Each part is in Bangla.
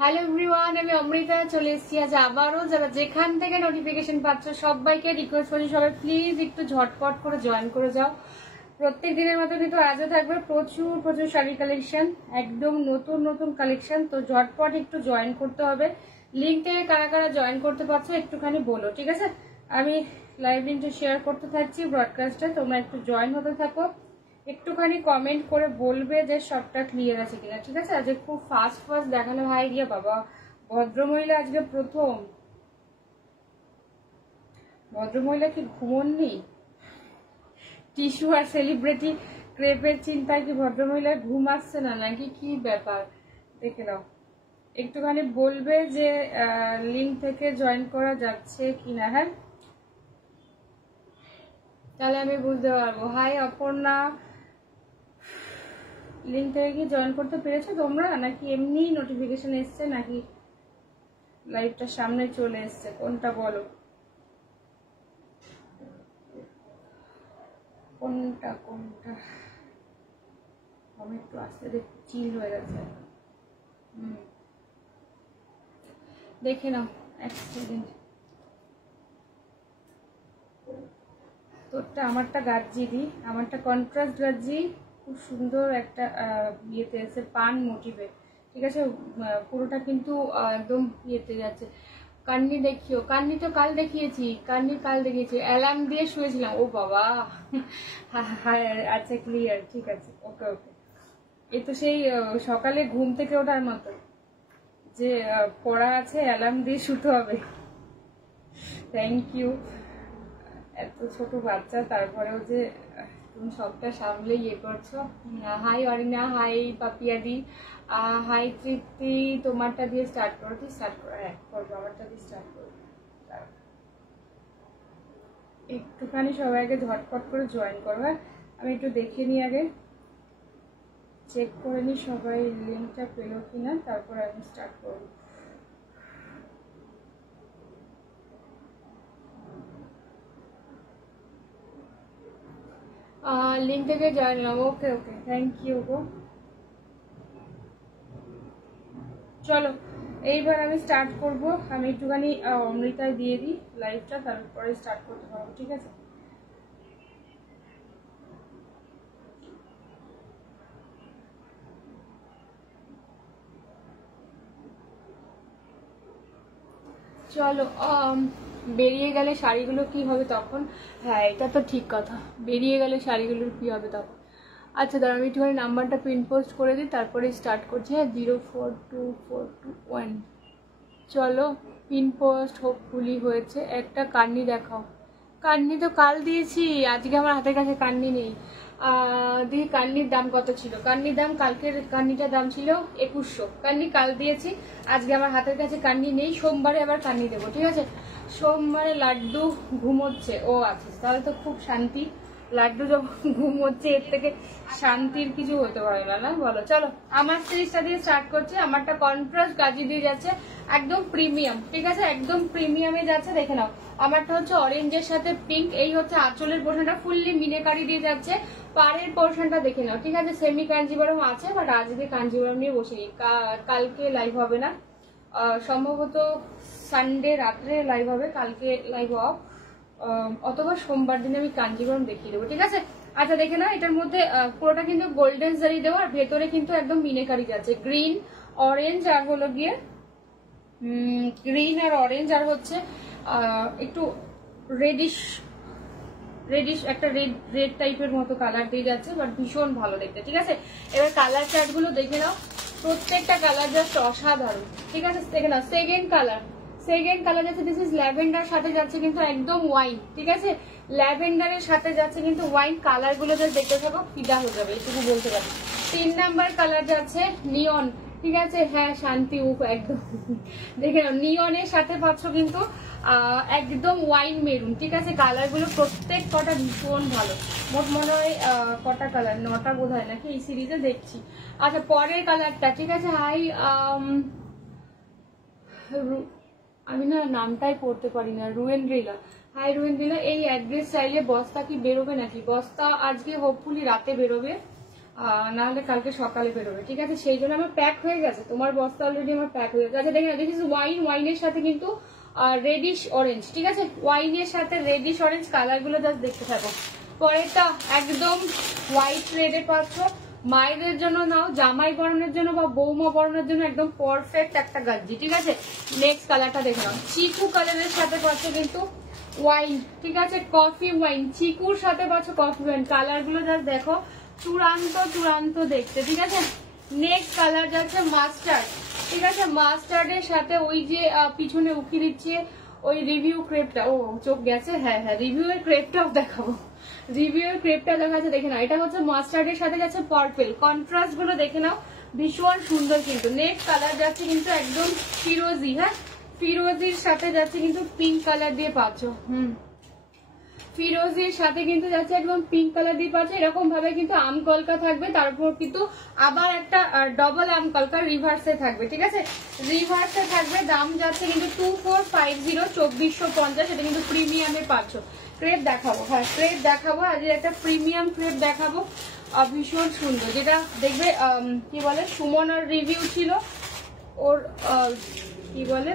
হ্যালো এভরিওয়ান, আমি অমৃতা চলে এসেছি আজ আবারও। যারা যেখান থেকে নোটিফিকেশন পাচ্ছ সবাইকে রিকোয়েস্ট করছি, সবাই প্লিজ একটু ঝটপট করে জয়েন করে যাও। প্রত্যেক দিনের মতো কিন্তু আজও থাকবে প্রচুর প্রচুর শাড়ি কালেকশন, একদম নতুন নতুন কালেকশন। তো ঝটপট একটু জয়েন করতে হবে। লিঙ্ক থেকে কারা কারা জয়েন করতে পারছো একটুখানি বলো, ঠিক আছে? আমি লাইভ লিঙ্কটা শেয়ার করতে থাকছি ব্রডকাস্টে, তোমরা একটু জয়েন হতে থাকো। একটুখানি কমেন্ট করে বলবে যে সবটা ক্লিয়ার আছে কিনা, ঠিক আছে? আজকে খুব ফাস্ট ফাস্ট দেখানো হয় গিয়ে বাবা। ভদ্রমহিলা আজকে প্রথম। ভদ্রমহিলা কি ঘুমননি? টিস্যু আর সেলিব্রিটি ক্রেপের চিন্তায় কি ভদ্রমহিলার ঘুম আসছে না নাকি কি ব্যাপার? দেখে নাও, একটুখানি বলবে যে লিঙ্ক থেকে জয়েন করা যাচ্ছে কিনা। হ্যাঁ, তাহলে আমি বুঝতে পারবো। হাই অপর্ণা, লিঙ্ক থেকে কি জয়েন করতে পেরেছো তোমরা, নাকি এমনি নোটিফিকেশন এসছে, নাকি লাইভটা সামনে চলে এসছে? কোনটা বলো, কোনটা কোনটা? আমি একটু আস্তে দেখি, চিল হয়ে গেছে। দেখে নাও এক সেকেন্ড। তোরটা আমারটা গার্জি দি, আমারটা কন্ট্রাস্ট গার্জি, খুব সুন্দর একটা ইয়েতে এসে পান মোটিভে, ঠিক আছে? পুরোটা কিন্তু একদম ইয়েতে যাচ্ছে। কান্নি দেখিও, কান্নি তো কাল দেখিয়েছি, কান্নি কাল দেখিয়েছি, অ্যালার্ম দিয়ে শুয়েছিলাম। ও বাবা, আচ্ছা ক্লিয়ার, ঠিক আছে, ওকে ওকে। এই তো সেই সকালে ঘুম থেকে ওঠার মতো যে পড়া আছে, অ্যালার্ম দিয়ে শুতে হবে। Thank you. এত ছোট বাচ্চা, তারপরেও যে তুমি সবটা সামলে ইয়ে করছো। হাই অরিনা, হাই পাপিয়াদি, হাই তৃপ্তি। তোমারটা দিয়ে স্টার্ট করো, তুই স্টার্ট করো। হ্যাঁ করবো, আমারটা দিয়ে স্টার্ট করো। একটুখানি সবাইকে ঝটপট করে জয়েন করো। হ্যাঁ, আমি একটু দেখে নিই, আগে চেক করে নিই সবাই লিঙ্কটা পেলো কিনা, তারপর আমি স্টার্ট করবো। লিঙ্ক থেকে জয়েন হলাম, ওকে ওকে, থ্যাংক ইউ গো। চলো এইবার আমি স্টার্ট করব। আমি একটুখানি অমৃতায় দিয়ে দিই লাইভটা, তারপরে স্টার্ট করতে পারবো, ঠিক আছে? চলো, বেরিয়ে গেলে শাড়িগুলো কি হবে তখন? হ্যাঁ, এটা তো ঠিক কথা, বেরিয়ে গেলে শাড়িগুলোর কি হবে তখন। আচ্ছা দাঁড়া, আমি একটুখানি নাম্বারটা পিন পোস্ট করে দিই, তারপরে স্টার্ট করছি। হ্যাঁ, 04241। চলো, পিন পোস্ট হোপফুলি হয়েছে। একটা কান্নি দেখাও। কান্নি তো কাল দিয়েছি, আজকে আমার হাতের কাছে কান্নি নেই। দেখি কান্নির দাম কত ছিল। কান্নির দাম, কালকের কান্নিটার দাম ছিল 2100। কান্নি কাল দিয়েছি, আজকে আমার হাতের কাছে কান্নি নেই। সোমবারে আবার কান্নি দেবো, ঠিক আছে? সোমবারে লাড্ডু ঘুমোচ্ছে। ও আচ্ছা, তাহলে তো খুব শান্তি। লাড্ডু যখন ঘুমোচ্ছে, এর থেকে শান্তির কিছু হতে পারে না, না বলো? চলো, আমার সিরিজটা দিয়ে স্টার্ট করছি। আমারটা কন্ট্রাস্ট গাজি দিয়ে যাচ্ছে, একদম প্রিমিয়াম, ঠিক আছে? একদম প্রিমিয়ামে যাচ্ছে, দেখে নাও। আমারটা হচ্ছে অরেঞ্জের সাথে পিঙ্ক। এই হচ্ছে আঁচলের পোর্শনটা, ফুললি মিনেকারি দিয়ে যাচ্ছে। পাড়ের পোর্শনটা দেখে নাও, ঠিক আছে? সেমি কাঞ্জিবরম আছে, বাট আজকে কাঞ্জিবরম নিয়ে বসিনি, কালকে লাইভ হবে না। সম্ভবত সানডে রাত্রে লাইভ হবে, কালকে লাইভ অফ, অথবা সোমবার দিনে আমি কাঞ্জিগরম দেখিয়ে দেবো, ঠিক আছে। আচ্ছা দেখে না, এটার মধ্যে পুরোটা কিন্তু গোল্ডেন জারি দেওয়া, আর ভেতরে কিন্তু একদম মিনেকারি যাচ্ছে, গ্রিন অরেঞ্জ আর হলো গিয়ে গ্রিন আর অরেঞ্জ আর হচ্ছে একটু রেডিশ একটা রেড টাইপের মতো কালার দিয়ে যাচ্ছে, বাট ভীষণ ভালো দেখতে, ঠিক আছে। এবার কালার চার্ট গুলো দেখে নাও, প্রত্যেকটা কালার জাস্ট অসাধারণ, ঠিক আছে। দেখে নাও সেকেন্ড কালার যাচ্ছে, দিস ইজ ল্যাভেন্ডার সাথে যাচ্ছে কিন্তু একদম ওয়াইন, ঠিক আছে। ল্যাভেন্ডারের সাথে যাচ্ছে কিন্তু ওয়াইন, কালার গুলো জাস্ট দেখতে থাকো, ফিদা হয়ে যাবে, এটুকু বলতে পারি। 3 নাম্বার কালার যাচ্ছে নিয়ন, ঠিক আছে। হ্যাঁ শান্তি উপ একদম দেখে নাও, নিয়নের সাথে পাচ্ছ কিন্তু একদম ওয়াইন মেরুন, ঠিক আছে। কালার গুলো প্রত্যেক কটা ভীষণ ভালো, মোট মনে হয় কটা কালার, 9টা বোধ হয় নাকি এই সিরিজে দেখছি। আচ্ছা পরের কালারটা, ঠিক আছে। হাই আমি না নামটাই পড়তে পারি না, রুয়েন্দ্রিলা। হাই রুয়েন্দ্রিলা, এই অ্যাড্রেস চাইলে বস্তা কি বেরোবে নাকি? বস্তা আজকে হোপফুলি রাতে বেরোবে, না হলে কালকে সকালে বেরোবে, ঠিক আছে। সেই জন্য আমার প্যাক হয়ে গেছে, তোমার বস্তা অলরেডি আমার প্যাক হয়ে গেছে। আচ্ছা দেখে না, দেখিস ওয়াইনের সাথে কিন্তু রেডিশ অরেঞ্জ, ঠিক আছে। ওয়াইনের সাথে রেডিশ অরেঞ্জ কালার গুলো জাস্ট দেখতে থাকো। পরেরটা একদম হোয়াইট রেডে পাচ্ছ, মায়েদের জন্য নাও, জামাই বরণের জন্য বা বৌমা বরণের জন্য একদম পারফেক্ট একটা গাজ্জি, ঠিক আছে। নেক্সট কালারটা দেখে নাও, চিকু কালারের সাথে পাচ্ছ কিন্তু ওয়াইন, ঠিক আছে। কফি ওয়াইন, চিকুর সাথে পাচ্ছ কফি ওয়াইন, কালার গুলো জাস্ট দেখো, চূড়ান্ত দেখতে, ঠিক আছে। নেক্সট কালার যাচ্ছে মাস্টার্ড, ঠিক আছে। মাস্টার্ডের সাথে ওই যে পিছনে উকি দিচ্ছে ওই রিভিউ ক্রেপটা, ও চোখ গেছে, হ্যাঁ রিভিউ এর ক্রেপটাও দেখাবো, দেখা যাচ্ছে, দেখে নাও। এটা হচ্ছে মাস্টার্ডের সাথে যাচ্ছে পার্পল, কন্ট্রাস্ট গুলো দেখে নাও, ভীষণ সুন্দর কিন্তু। নেক্সট কালার যাচ্ছে কিন্তু একদম ফিরোজি, হ্যাঁ ফিরোজির সাথে যাচ্ছে কিন্তু পিঙ্ক কালার দিয়ে পাচ্ছ, ফিরোজির সাথে কিন্তু যাচ্ছে একদম পিঙ্ক কালার দিয়ে পাচ্ছে। এরকম ভাবে কিন্তু আম কলকা থাকবে, তারপর কিন্তু আবার একটা ডবল আম কলকা রিভার্সে থাকবে, ঠিক আছে। রিভার্সে থাকবে, দাম যাচ্ছে কিন্তু 2450, 2450, এটা কিন্তু প্রিমিয়ামে পাচ্ছ। ক্রেপ দেখাবো, হ্যাঁ ক্রেপ দেখাবো, আজ একটা প্রিমিয়াম ক্রেপ দেখাবো, ভীষণ সুন্দর, যেটা দেখবে কি বলে সুমনার রিভিউ ছিল, ওর কি বলে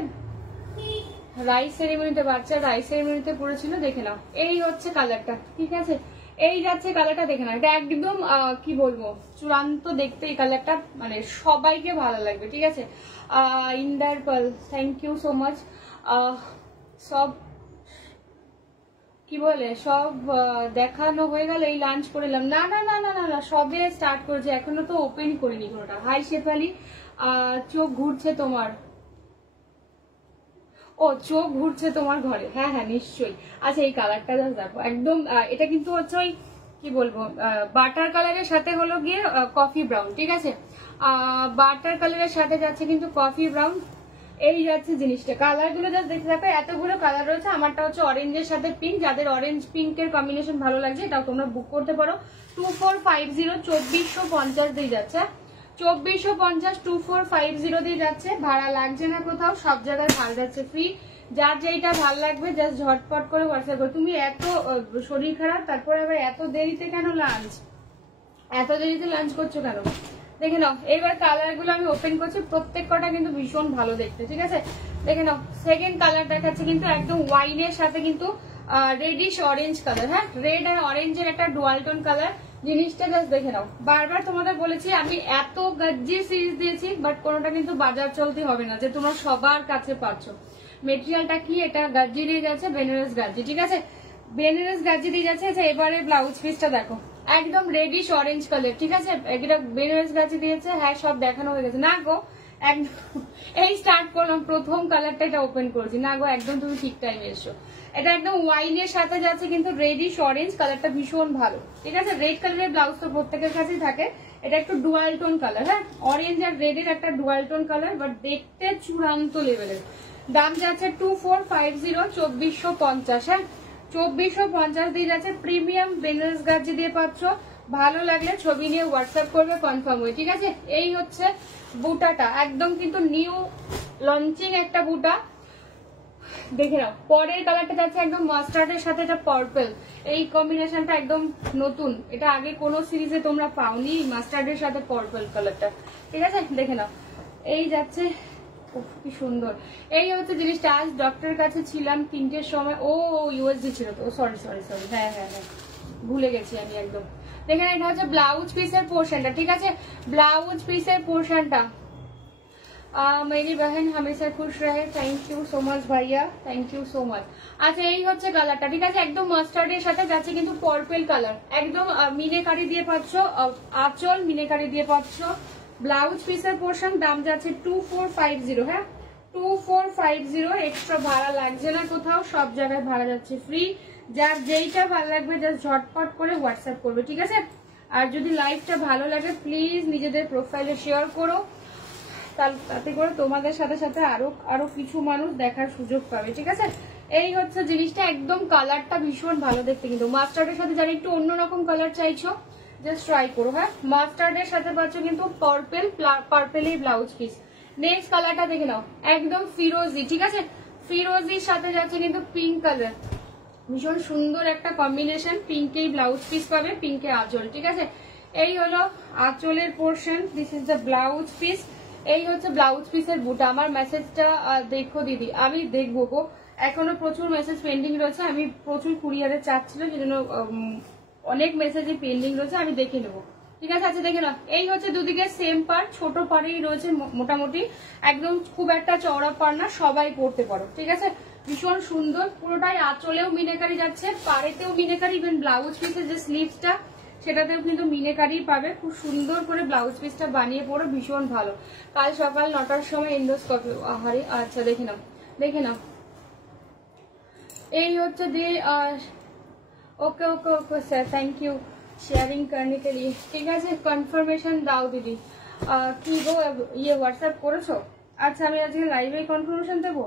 রাইস সেরিমনিতে, বাচ্চা রাইস সেরিমনিতে পড়েছিল, দেখে নাও। এই হচ্ছে কালারটা, ঠিক আছে। এই যাচ্ছে কালারটা, দেখে নাও, এটা একদম কি বলবো চূড়ান্ত দেখতে, এই কালারটা মানে সবাইকে ভালো লাগবে, ঠিক আছে। ইন্ডার পাল, থ্যাংক ইউ সো মাচ। সব কি বলে সব দেখানো হয়ে গেল, এই লাঞ্চ করলাম, না না না না না সবে স্টার্ট করেছে, এখনো তো ওপেন করিনি কোনোটা। হাই শেফালি, চোখ ঘুরছে তোমার, ও চোখ ঘুরছে তোমার ঘরে, হ্যাঁ নিশ্চয়ই। আচ্ছা এই কালারটা জাস্ট দেখো, একদম এটা কিন্তু হচ্ছে ওই কি বলবো বাটার কালারের সাথে হলো গিয়ে কফি ব্রাউন, ঠিক আছে। বাটার কালারের সাথে যাচ্ছে কিন্তু কফি ব্রাউন, এই যাচ্ছে জিনিসটা। কালার গুলো জাস্ট দেখতে থাকো, এতগুলো কালার রয়েছে। আমারটা হচ্ছে অরেঞ্জের সাথে পিঙ্ক, যাদের অরেঞ্জ পিঙ্কের কম্বিনেশন ভালো লাগছে এটাও তোমরা বুক করতে পারো। 2450, 2450 দিয়ে যাচ্ছে, 2450, 2450 দিয়ে যাচ্ছে। ভাড়া লাগছে না কোথাও, সব জায়গায় ভাড়া যাচ্ছে ফ্রি। যার যেটা ভাল লাগবে জাস্ট ঝটপট করে হোয়াটসঅ্যাপ করো। তুমি এত শরীর খারাপ, তারপরে আবার এত দেরিতে কেন লাঞ্চ, এত দেরিতে লাঞ্চ করছো কেন? দেখে নাও, এবার কালার গুলো আমি ওপেন করছি, প্রত্যেক কটা কিন্তু ভীষণ ভালো দেখতে, ঠিক আছে। দেখে নাও, সেকেন্ড কালার দেখাচ্ছে কিন্তু একদম ওয়াইনের সাথে কিন্তু রেডিশ অরেঞ্জ কালার, হ্যাঁ রেড আর অরেঞ্জের একটা ডুয়াল টোন কালার। জিনিসটা জাস্ট দেখে নাও, বারবার তোমাদের বলেছি আমি এত গাজ্জি সিরিজ দিয়েছি, বাট কোনোটা কিন্তু বাজার চলতে হবে না, যে তোমরা সবার কাছে পাচ্ছ। মেটেরিয়ালটা কি, এটা গাজ্জি দিয়ে যাচ্ছে, বেনারস গাজ্জি, ঠিক আছে, বেনারস গাজ্জি দিয়ে যাচ্ছে। আচ্ছা এবারে ব্লাউজ পিসটা দেখো, একদম রেডিশ অরেঞ্জ কালার, ঠিক আছে। এটা বেনারস গাজ্জি দিয়েছে, হ্যাঁ সব দেখানো হয়ে গেছে না গো, একদম এই স্টার্ট করলাম, প্রথম কালারটা এটা ওপেন করেছি না গো, একদম তুমি ঠিক টাইমে এসছো। এটা একদম ওয়াইনের সাথে যাচ্ছে কিন্তু রেডিশ অরেঞ্জ কালারটা ভীষণ ভালো, ঠিক আছে। রেড কালারের ব্লাউজ তো প্রত্যেকের কাছেই থাকে, এটা একটু ডুয়াল টোন কালার, হ্যাঁ অরেঞ্জ আর রেডের একটা ডুয়াল টোন কালার, বাট দেখতে চূড়ান্ত লেভেলের। দাম যাচ্ছে 2450, 2450, হ্যাঁ 2450 দিয়ে যাচ্ছে। প্রিমিয়াম বেনারস গাজ্জি দিয়ে পাচ্ছ, ভালো লাগলে ছবি নিয়ে হোয়াটসঅ্যাপ করবে কনফার্ম হয়ে, ঠিক আছে। এই হচ্ছে বুটাটা, একদম কিন্তু নিউ লঞ্চিং একটা বুটা, দেখে নাও। পরের কালারটা যাচ্ছে একদম মাস্টার্ডের সাথে এটা পার্পল, এই কম্বিনেশনটা একদম নতুন, এটা আগে কোনো সিরিজে তোমরা পাওনি, মাস্টার্ডের সাথে পার্পল কালারটা, ঠিক আছে। দেখে নাও, এই যাচ্ছে কি সুন্দর। এই হচ্ছে জিনিসটা। আজ ডক্টরের কাছে ছিলাম 3টের সময়। ও ইউএসডি ছিল তো, সরি সরি সরি, হ্যাঁ হ্যাঁ হ্যাঁ, ভুলে গেছি আমি একদম। দেখেন এটা হচ্ছে ব্লাউজ পিসের পোর্শনটা, ঠিক আছে, ব্লাউজ পিসের পোর্শনটা। मेरी बहन हमेशा खुश रहे, থ্যাংক ইউ সো মাচ ভাইয়া, থ্যাংক ইউ সো মাচ। আচ্ছা এই হচ্ছে কালারটা, ঠিক আছে, একদম মাস্টার্ডের সাথে যাচ্ছে কিন্তু পার্পল কালার, একদম মিনেকারি দিয়ে পাচ্ছ, আঁচল মিনেকারি দিয়ে পাচ্ছ। ব্লাউজ পিসের পোর্শন, দাম যাচ্ছে 2450। হ্যাঁ 2450, এক্সট্রা ভাড়া লাগছে না কোথাও, সব জায়গায় ভাড়া যাচ্ছে ফ্রি। যার যেইটা ভালো লাগবে জাস্ট ঝটপট করে হোয়াটসঅ্যাপ করবে, ঠিক আছে। আর যদি লাইভটা ভালো লাগে প্লিজ নিজেদের প্রোফাইলে শেয়ার করো, তাতে করে তোমাদের সাথে সাথে আরো কিছু মানুষ দেখার সুযোগ পাবে, ঠিক আছে। এই হচ্ছে জিনিসটা, একদম কালারটা ভীষণ ভালো দেখতে, কিন্তু মাস্টার্ডের সাথে যারা একটু অন্যরকম কালার চাইছো জাস্ট ট্রাই করো। হ্যাঁ মাস্টার্ডের সাথে পাচ্ছ কিন্তু পার্পেলই ব্লাউজ পিস। নেক্সট কালারটা দেখে নাও, একদম ফিরোজি, ঠিক আছে, ফিরোজির সাথে যাচ্ছে কিন্তু পিঙ্ক কালার, ভীষণ সুন্দর একটা কম্বিনেশন। পিঙ্কেই ব্লাউজ পিস পাবে, পিঙ্কে আঁচল, ঠিক আছে। এই হলো আঁচলের portion, this is the blouse piece. এই হচ্ছে ব্লাউজ পিসের বুটা। আমার মেসেজটা দেখো দিদি, আমি দেখবো গো, এখনো প্রচুর মেসেজ পেন্ডিং রয়েছে, আমি প্রচুর কুরিয়ারে চাপ ছিল সেজন্য অনেক মেসেজই পেন্ডিং রয়েছে, আমি দেখে নেবো, ঠিক আছে। আচ্ছা দেখে নাও, এই হচ্ছে দুদিকে সেম পার, ছোট পারেই রয়েছে মোটামুটি, একদম খুব একটা চওড়া পার না, সবাই পরতে পারো, ঠিক আছে। ভীষণ সুন্দর, পুরোটাই আঁচলেও মিনেকারি যাচ্ছে, পাড়েতেও মিনেকারি, ইভেন ব্লাউজ পিসের যে স্লিভসটা সেটাতেও কিন্তু মিনেকারি পাবে। খুব সুন্দর করে ব্লাউজ পিসটা বানিয়ে পড়ো, ভীষণ ভালো। কাল সকাল 9টার সময় এন্ডোস্কোপি, আহারে। আচ্ছা দেখে নাও, দেখে নাও, এই হচ্ছে দিয়ে। Okay okay okay sir, thank you sharing করने के लिए, ঠিক আছে। কনফার্মেশন দাও দিদি। কি গো ইয়ে হোয়াটসঅ্যাপ করেছো? আচ্ছা আমি আজকে লাইভে কনফার্মেশন দেবো,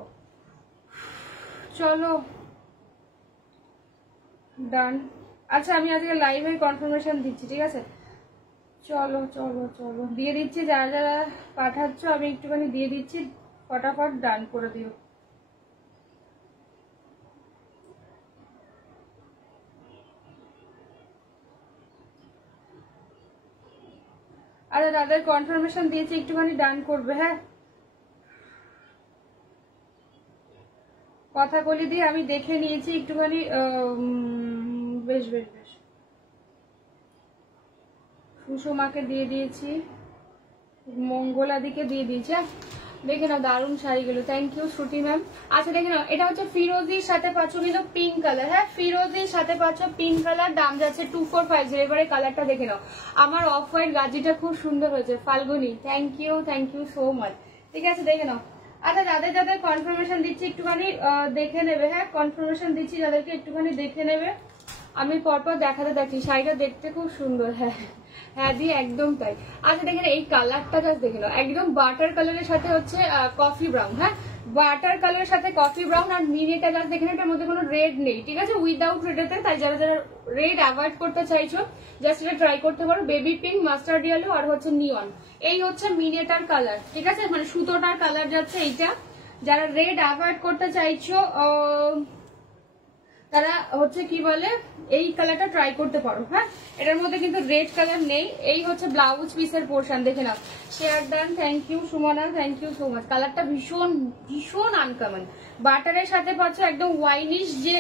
চলো ডান। আচ্ছা আমি আজকে লাইভে কনফার্মেশন দিচ্ছি, ঠিক আছে, চলো চলো চলো দিয়ে দিচ্ছি। যারা যারা পাঠাচ্ছ আমি একটুখানি দিয়ে দিচ্ছি, ফটাফট ডান করে দিও। আরে দাদার কনফার্মেশন দিয়েছি, একটুখানি ডান করবে। হ্যাঁ কথা বলি দিয়ে আমি দেখে নিয়েছি একটুখানি, বেশ বেশ বেশ, সুষমাকে দিয়ে দিয়েছি, মঙ্গলাদিকে দিয়ে দিয়েছি। দেখে নাও দারুণ শাড়িগুলো, থ্যাংক ইউ শ্রুতি ম্যাম। আচ্ছা দেখে নাও, এটা হচ্ছে ফিরোজির সাথে পাচ্ছ কিন্তু পিঙ্ক কালার। হ্যাঁ ফিরোজির সাথে পাচ্ছ পিঙ্ক কালার, দাম যাচ্ছে 2450। এবারে কালারটা দেখে নাও, আমার অফ হোয়াইট গাজিটা খুব সুন্দর হয়েছে। Falguni, thank you so much, ঠিক আছে দেখে নাও। আচ্ছা যাদের যাদের কনফার্মেশন দিচ্ছি একটুখানি দেখে নেবে। হ্যাঁ কনফার্মেশন দিচ্ছি যাদেরকে একটুখানি দেখে নেবে, আমি পরপর দেখাতে থাকি। শাড়িটা দেখতে খুব সুন্দর, হ্যাঁ হ্যাঁ দি একদম তাই। আচ্ছা দেখেন এই কালারটা জাস্ট দেখে নাও, একদম বাটার কালারের সাথে হচ্ছে কফি ব্রাউন। হ্যাঁ বাটার কালারের সাথে কফি ব্রাউন, আর মিনিটা জাস্ট দেখেন এটার মধ্যে কোনো রেড নেই, ঠিক আছে, উইদাউট রেডেতে। তাই যারা যারা রেড অ্যাভয়েড করতে চাইছো জাস্ট এটা ট্রাই করতে পারো। বেবি পিঙ্ক, মাস্টার্ড ইয়েলো আর হচ্ছে নিয়ন, এই হচ্ছে মিনিটার কালার, ঠিক আছে, মানে সুতোটার কালার যাচ্ছে এইটা। যারা রেড অ্যাভয়েড করতে চাইছো তারা হচ্ছে কি বলে এই কালারটা ট্রাই করতে পারো। হ্যাঁ এটার মধ্যে কিন্তু রেড কালার নেই। এই হচ্ছে ব্লাউজ পিসের পোর্শন, দেখে নাও। Share done, thank you Sumana, thank you so much. কালারটা ভীষণ ভীষণ আনকমন, বাটারের সাথে পাচ্ছ একদম ওয়াইনিশ যে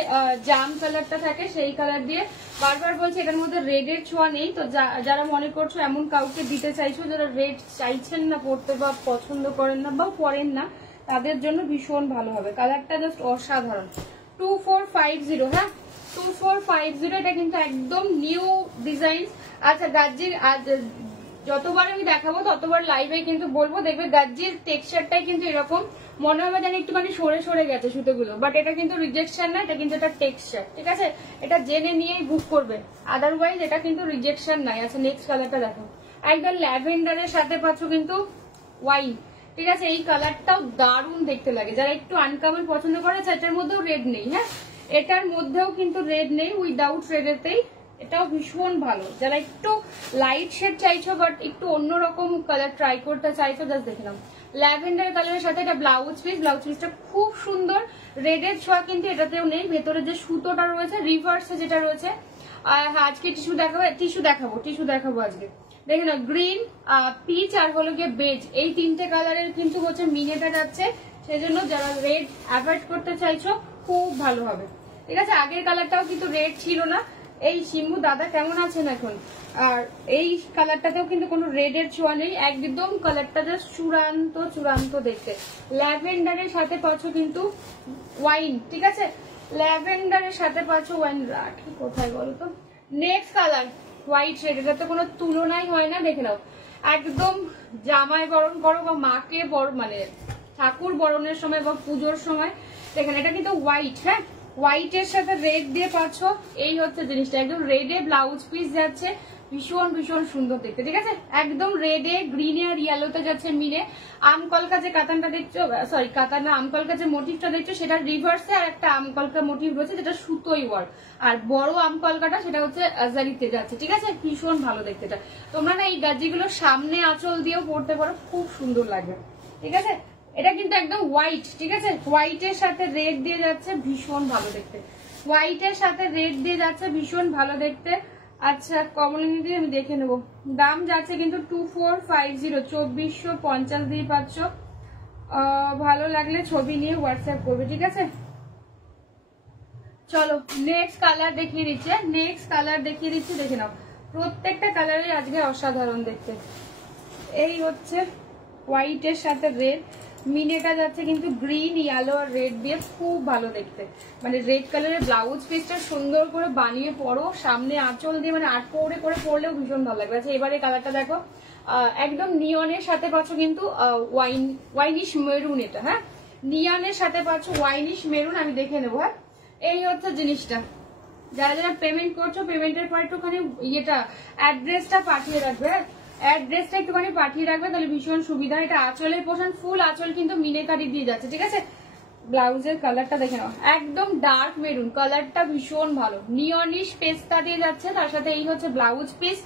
জাম কালারটা থাকে সেই কালার দিয়ে। বারবার বলছি এটার মধ্যে রেডের ছোঁয়া নেই, তো যারা মনে করছো এমন কাউকে দিতে চাইছো যারা রেড চাইছেন না পড়তে বা পছন্দ করেন না বা পরেন না, তাদের জন্য ভীষণ ভালো হবে। কালারটা জাস্ট অসাধারণ। 2450, হ্যাঁ 2450, এটা কিন্তু একদম নিউ ডিজাইন। আচ্ছা গাজ্জির যতবার আমি দেখাবো ততবার লাইভে কিন্তু বলবো, দেখবে গাজ্জির টেক্সচারটাই কিন্তু এরকম মনে হবে যেন একটুখানি সরে সরে গেছে সুতোগুলো, বাট এটা কিন্তু রিজেকশন না, এটা কিন্তু একটা টেক্সচার, ঠিক আছে, এটা জেনে নিয়েই বুক করবে, আদারওয়াইজ এটা কিন্তু রিজেকশন নাই। আচ্ছা নেক্সট কালারটা দেখো, একদম ল্যাভেন্ডারের সাথে পাচ্ছ কিন্তু ওয়াইন, ঠিক আছে, এই কালারটাও দারুণ দেখতে লাগে। যারা একটু আনকমন পছন্দ করে, এটার মধ্যেও রেড নেই। হ্যাঁ এটার মধ্যেও কিন্তু রেড নেই, উইদাউট রেডেতেই, এটাও ভীষণ ভালো। যারা একটু লাইট শেড চাইছো বাট একটু অন্যরকম কালার ট্রাই করতে চাইছো জাস্ট দেখে নাও। ল্যাভেন্ডার কালারের সাথে এটা ব্লাউজ পিস, ব্লাউজ পিসটা খুব সুন্দর, রেডের ছোঁয়া কিন্তু এটাতেও নেই। ভেতরে যে সুতোটা রয়েছে রিভার্সে যেটা রয়েছে, হ্যাঁ আজকে টিস্যু দেখাবো আজকে। দেখে নাও গ্রিন, পিচ আর হলো গিয়ে বেজ, এই তিনটে কালারের কিন্তু হচ্ছে মিনেটা যাচ্ছে। সেই জন্য যারা রেড অ্যাভয়েড করতে চাইছো খুব ভালো হবে, ঠিক আছে। আগের কালারটাও কিন্তু রেড ছিল না। এই শিমু দাদা কেমন আছেন এখন? আর এই কালারটাতেও কিন্তু কোনো রেডের ছোঁয়া নেই, একদম কালারটা জাস্ট চূড়ান্ত চূড়ান্ত দেখতে। ল্যাভেন্ডারের সাথে পাচ্ছ কিন্তু ওয়াইন, ঠিক আছে, ল্যাভেন্ডারের সাথে পাচ্ছ ওয়াইন। রাখি কোথায় বলো তো? নেক্সট কালার হোয়াইট রেড, এটা তো কোনো তুলনাই হয় না। দেখে নাও একদম জামায় বরণ করো বা মাকে মানে ঠাকুর বরণের সময় বা পুজোর সময়। দেখেন এটা কিন্তু হোয়াইট, হ্যাঁ হোয়াইটের সাথে রেড দিয়ে পাচ্ছ, এই হচ্ছে জিনিসটা। একদম রেডে ব্লাউজ পিস যাচ্ছে, ভীষণ ভীষণ সুন্দর দেখতে, ঠিক আছে। একদম রেডে গ্রিনে আর ইয়েলোতে যাচ্ছে মিনে। আমকলকা যে কাতানটা দেখছো, সরি কাতান না, আমকলকা যে মোটিভটা দেখছো সেটা রিভার্সে আর একটা আমকলকা মোটিভ রয়েছে যেটা সুতোই ওয়ার্ক, আর বড় আমকলকাটা সেটা হচ্ছে জারিতে যাচ্ছে, ঠিক আছে। ভীষণ ভালো দেখতে এটা। তোমরা না এই গাজিগুলো সামনে আঁচল দিয়েও পরতে পারো, খুব সুন্দর লাগবে, ঠিক আছে। এটা কিন্তু একদম হোয়াইট, ঠিক আছে, হোয়াইটের সাথে রেড দিয়ে যাচ্ছে, ভীষণ ভালো দেখতে। হোয়াইটের সাথে রেড দিয়ে যাচ্ছে, ভীষণ ভালো দেখতে। আচ্ছা কমলিনী আমি দেখে নেবো, দাম যাচ্ছে কিন্তু 2450, 2450 দিয়ে পাচ্ছ। ভালো লাগলে ছবি নিয়ে হোয়াটসঅ্যাপ করবে, ঠিক আছে। চলো নেক্সট কালার দেখিয়ে দিচ্ছে, নেক্সট কালার দেখিয়ে দিচ্ছি, দেখে নাও। প্রত্যেকটা কালারই আজকে অসাধারণ দেখতে। এই হচ্ছে হোয়াইটের সাথে রেড, মিনেটা যাচ্ছে কিন্তু গ্রিন ইয়েলো আর রেড দিয়ে, খুব ভালো দেখতে। মানে রেড কালারের ব্লাউজ পিসটা সুন্দর করে বানিয়ে পরো, সামনে আঁচল দিয়ে মানে আট করে করে পরলেও ভীষণ ভালো লাগবে। আচ্ছা এবারে কালারটা দেখো, একদম নিয়নের সাথে পাচ্ছ কিন্তু ওয়াইনিশ মেরুন, এটা হ্যাঁ নিয়নের সাথে পাচ্ছ ওয়াইনিশ মেরুন। আমি দেখে নেবো, হ্যাঁ এই হচ্ছে জিনিসটা। যারা যারা পেমেন্ট করছো পেমেন্টের পর একটুখানি ইয়েটা অ্যাড্রেসটা পাঠিয়ে রাখবে, হ্যাঁ অ্যাড্রেসটা একটুখানি পাঠিয়ে রাখবে, তাহলে ভীষণ সুবিধা। এটা আঁচলের পোর্শন, ফুল আঁচল কিন্তু মিনেকারি দিয়ে যাচ্ছে, ঠিক আছে। ব্লাউজের কালারটা দেখে নাও, একদম ডার্ক মেরুন কালারটা, ভীষণ ভালো। নিয়নিশ পেস্তা দিয়ে যাচ্ছে, তার সাথে এই হচ্ছে ব্লাউজ পিস,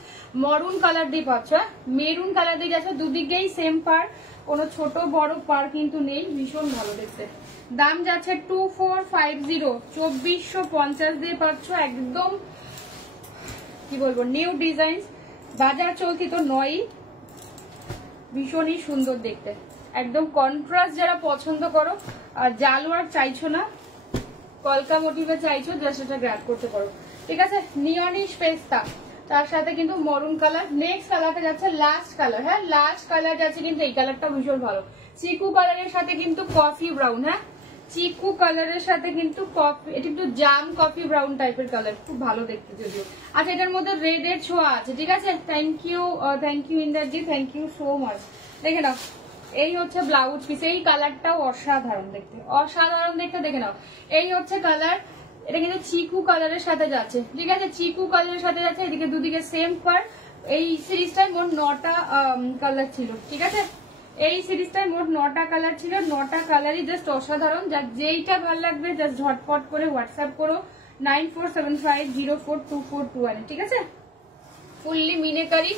মরুন কালার দিয়ে পাচ্ছ, মেরুন কালার দিয়ে যাচ্ছে, দুদিকেই সেম পার, কোনো ছোট বড় পার কিন্তু নেই, ভীষণ ভালো দেখতে। দাম যাচ্ছে 2450, 2450 দিয়ে পাচ্ছ। একদম কি বলবো, নিউ ডিজাইন, বাজার চলতি তো নয়, ভীষণই সুন্দর দেখতে। একদম কন্ট্রাস্ট যারা পছন্দ করো, আর জালওয়ার চাইছো না, কলকা মোটিভে চাইছো, যা সেটা গ্র্যাব করতে পারো, ঠিক আছে। নিয়নিশ পেস্তা, তার সাথে কিন্তু মরুন কালার। নেক্সট কালারটা যাচ্ছে লাস্ট কালার, হ্যাঁ লাস্ট কালার যাচ্ছে কিন্তু এই কালারটা ভীষণ ভালো, চিকু কালারের সাথে কিন্তু কফি ব্রাউন, হ্যাঁ চিকু কালারের সাথে কিন্তু কফি, এটা একটু জাম কফি ব্রাউন টাইপের কালার, খুব ভালো দেখতে যদিও। আচ্ছা এটার মধ্যে রেড এর ছোঁয়া আছে, ঠিক আছে। Thank you Indraji, thank you so much. দেখে নাও এই হচ্ছে ব্লাউজ পিস, এই কালারটাও অসাধারণ দেখতে, অসাধারণ দেখতে। দেখে নাও এই হচ্ছে কালার, এটা কিন্তু চিকু কালারের সাথে যাচ্ছে, ঠিক আছে, চিকু কালারের সাথে যাচ্ছে। এদিকে দুদিকে সেম পার। এই সিরিজটায় মোট 9টা কালার ছিল, ঠিক আছে। এই সিরিজটায় মোট 9টা কালার ছিল, 9টা কালারই জাস্ট অসাধারণ। যার যেইটা ভালো লাগবে জাস্ট ঝটপট করে হোয়াটসঅ্যাপ করো 9475042421, ঠিক আছে। ফুললি মিনেকারি,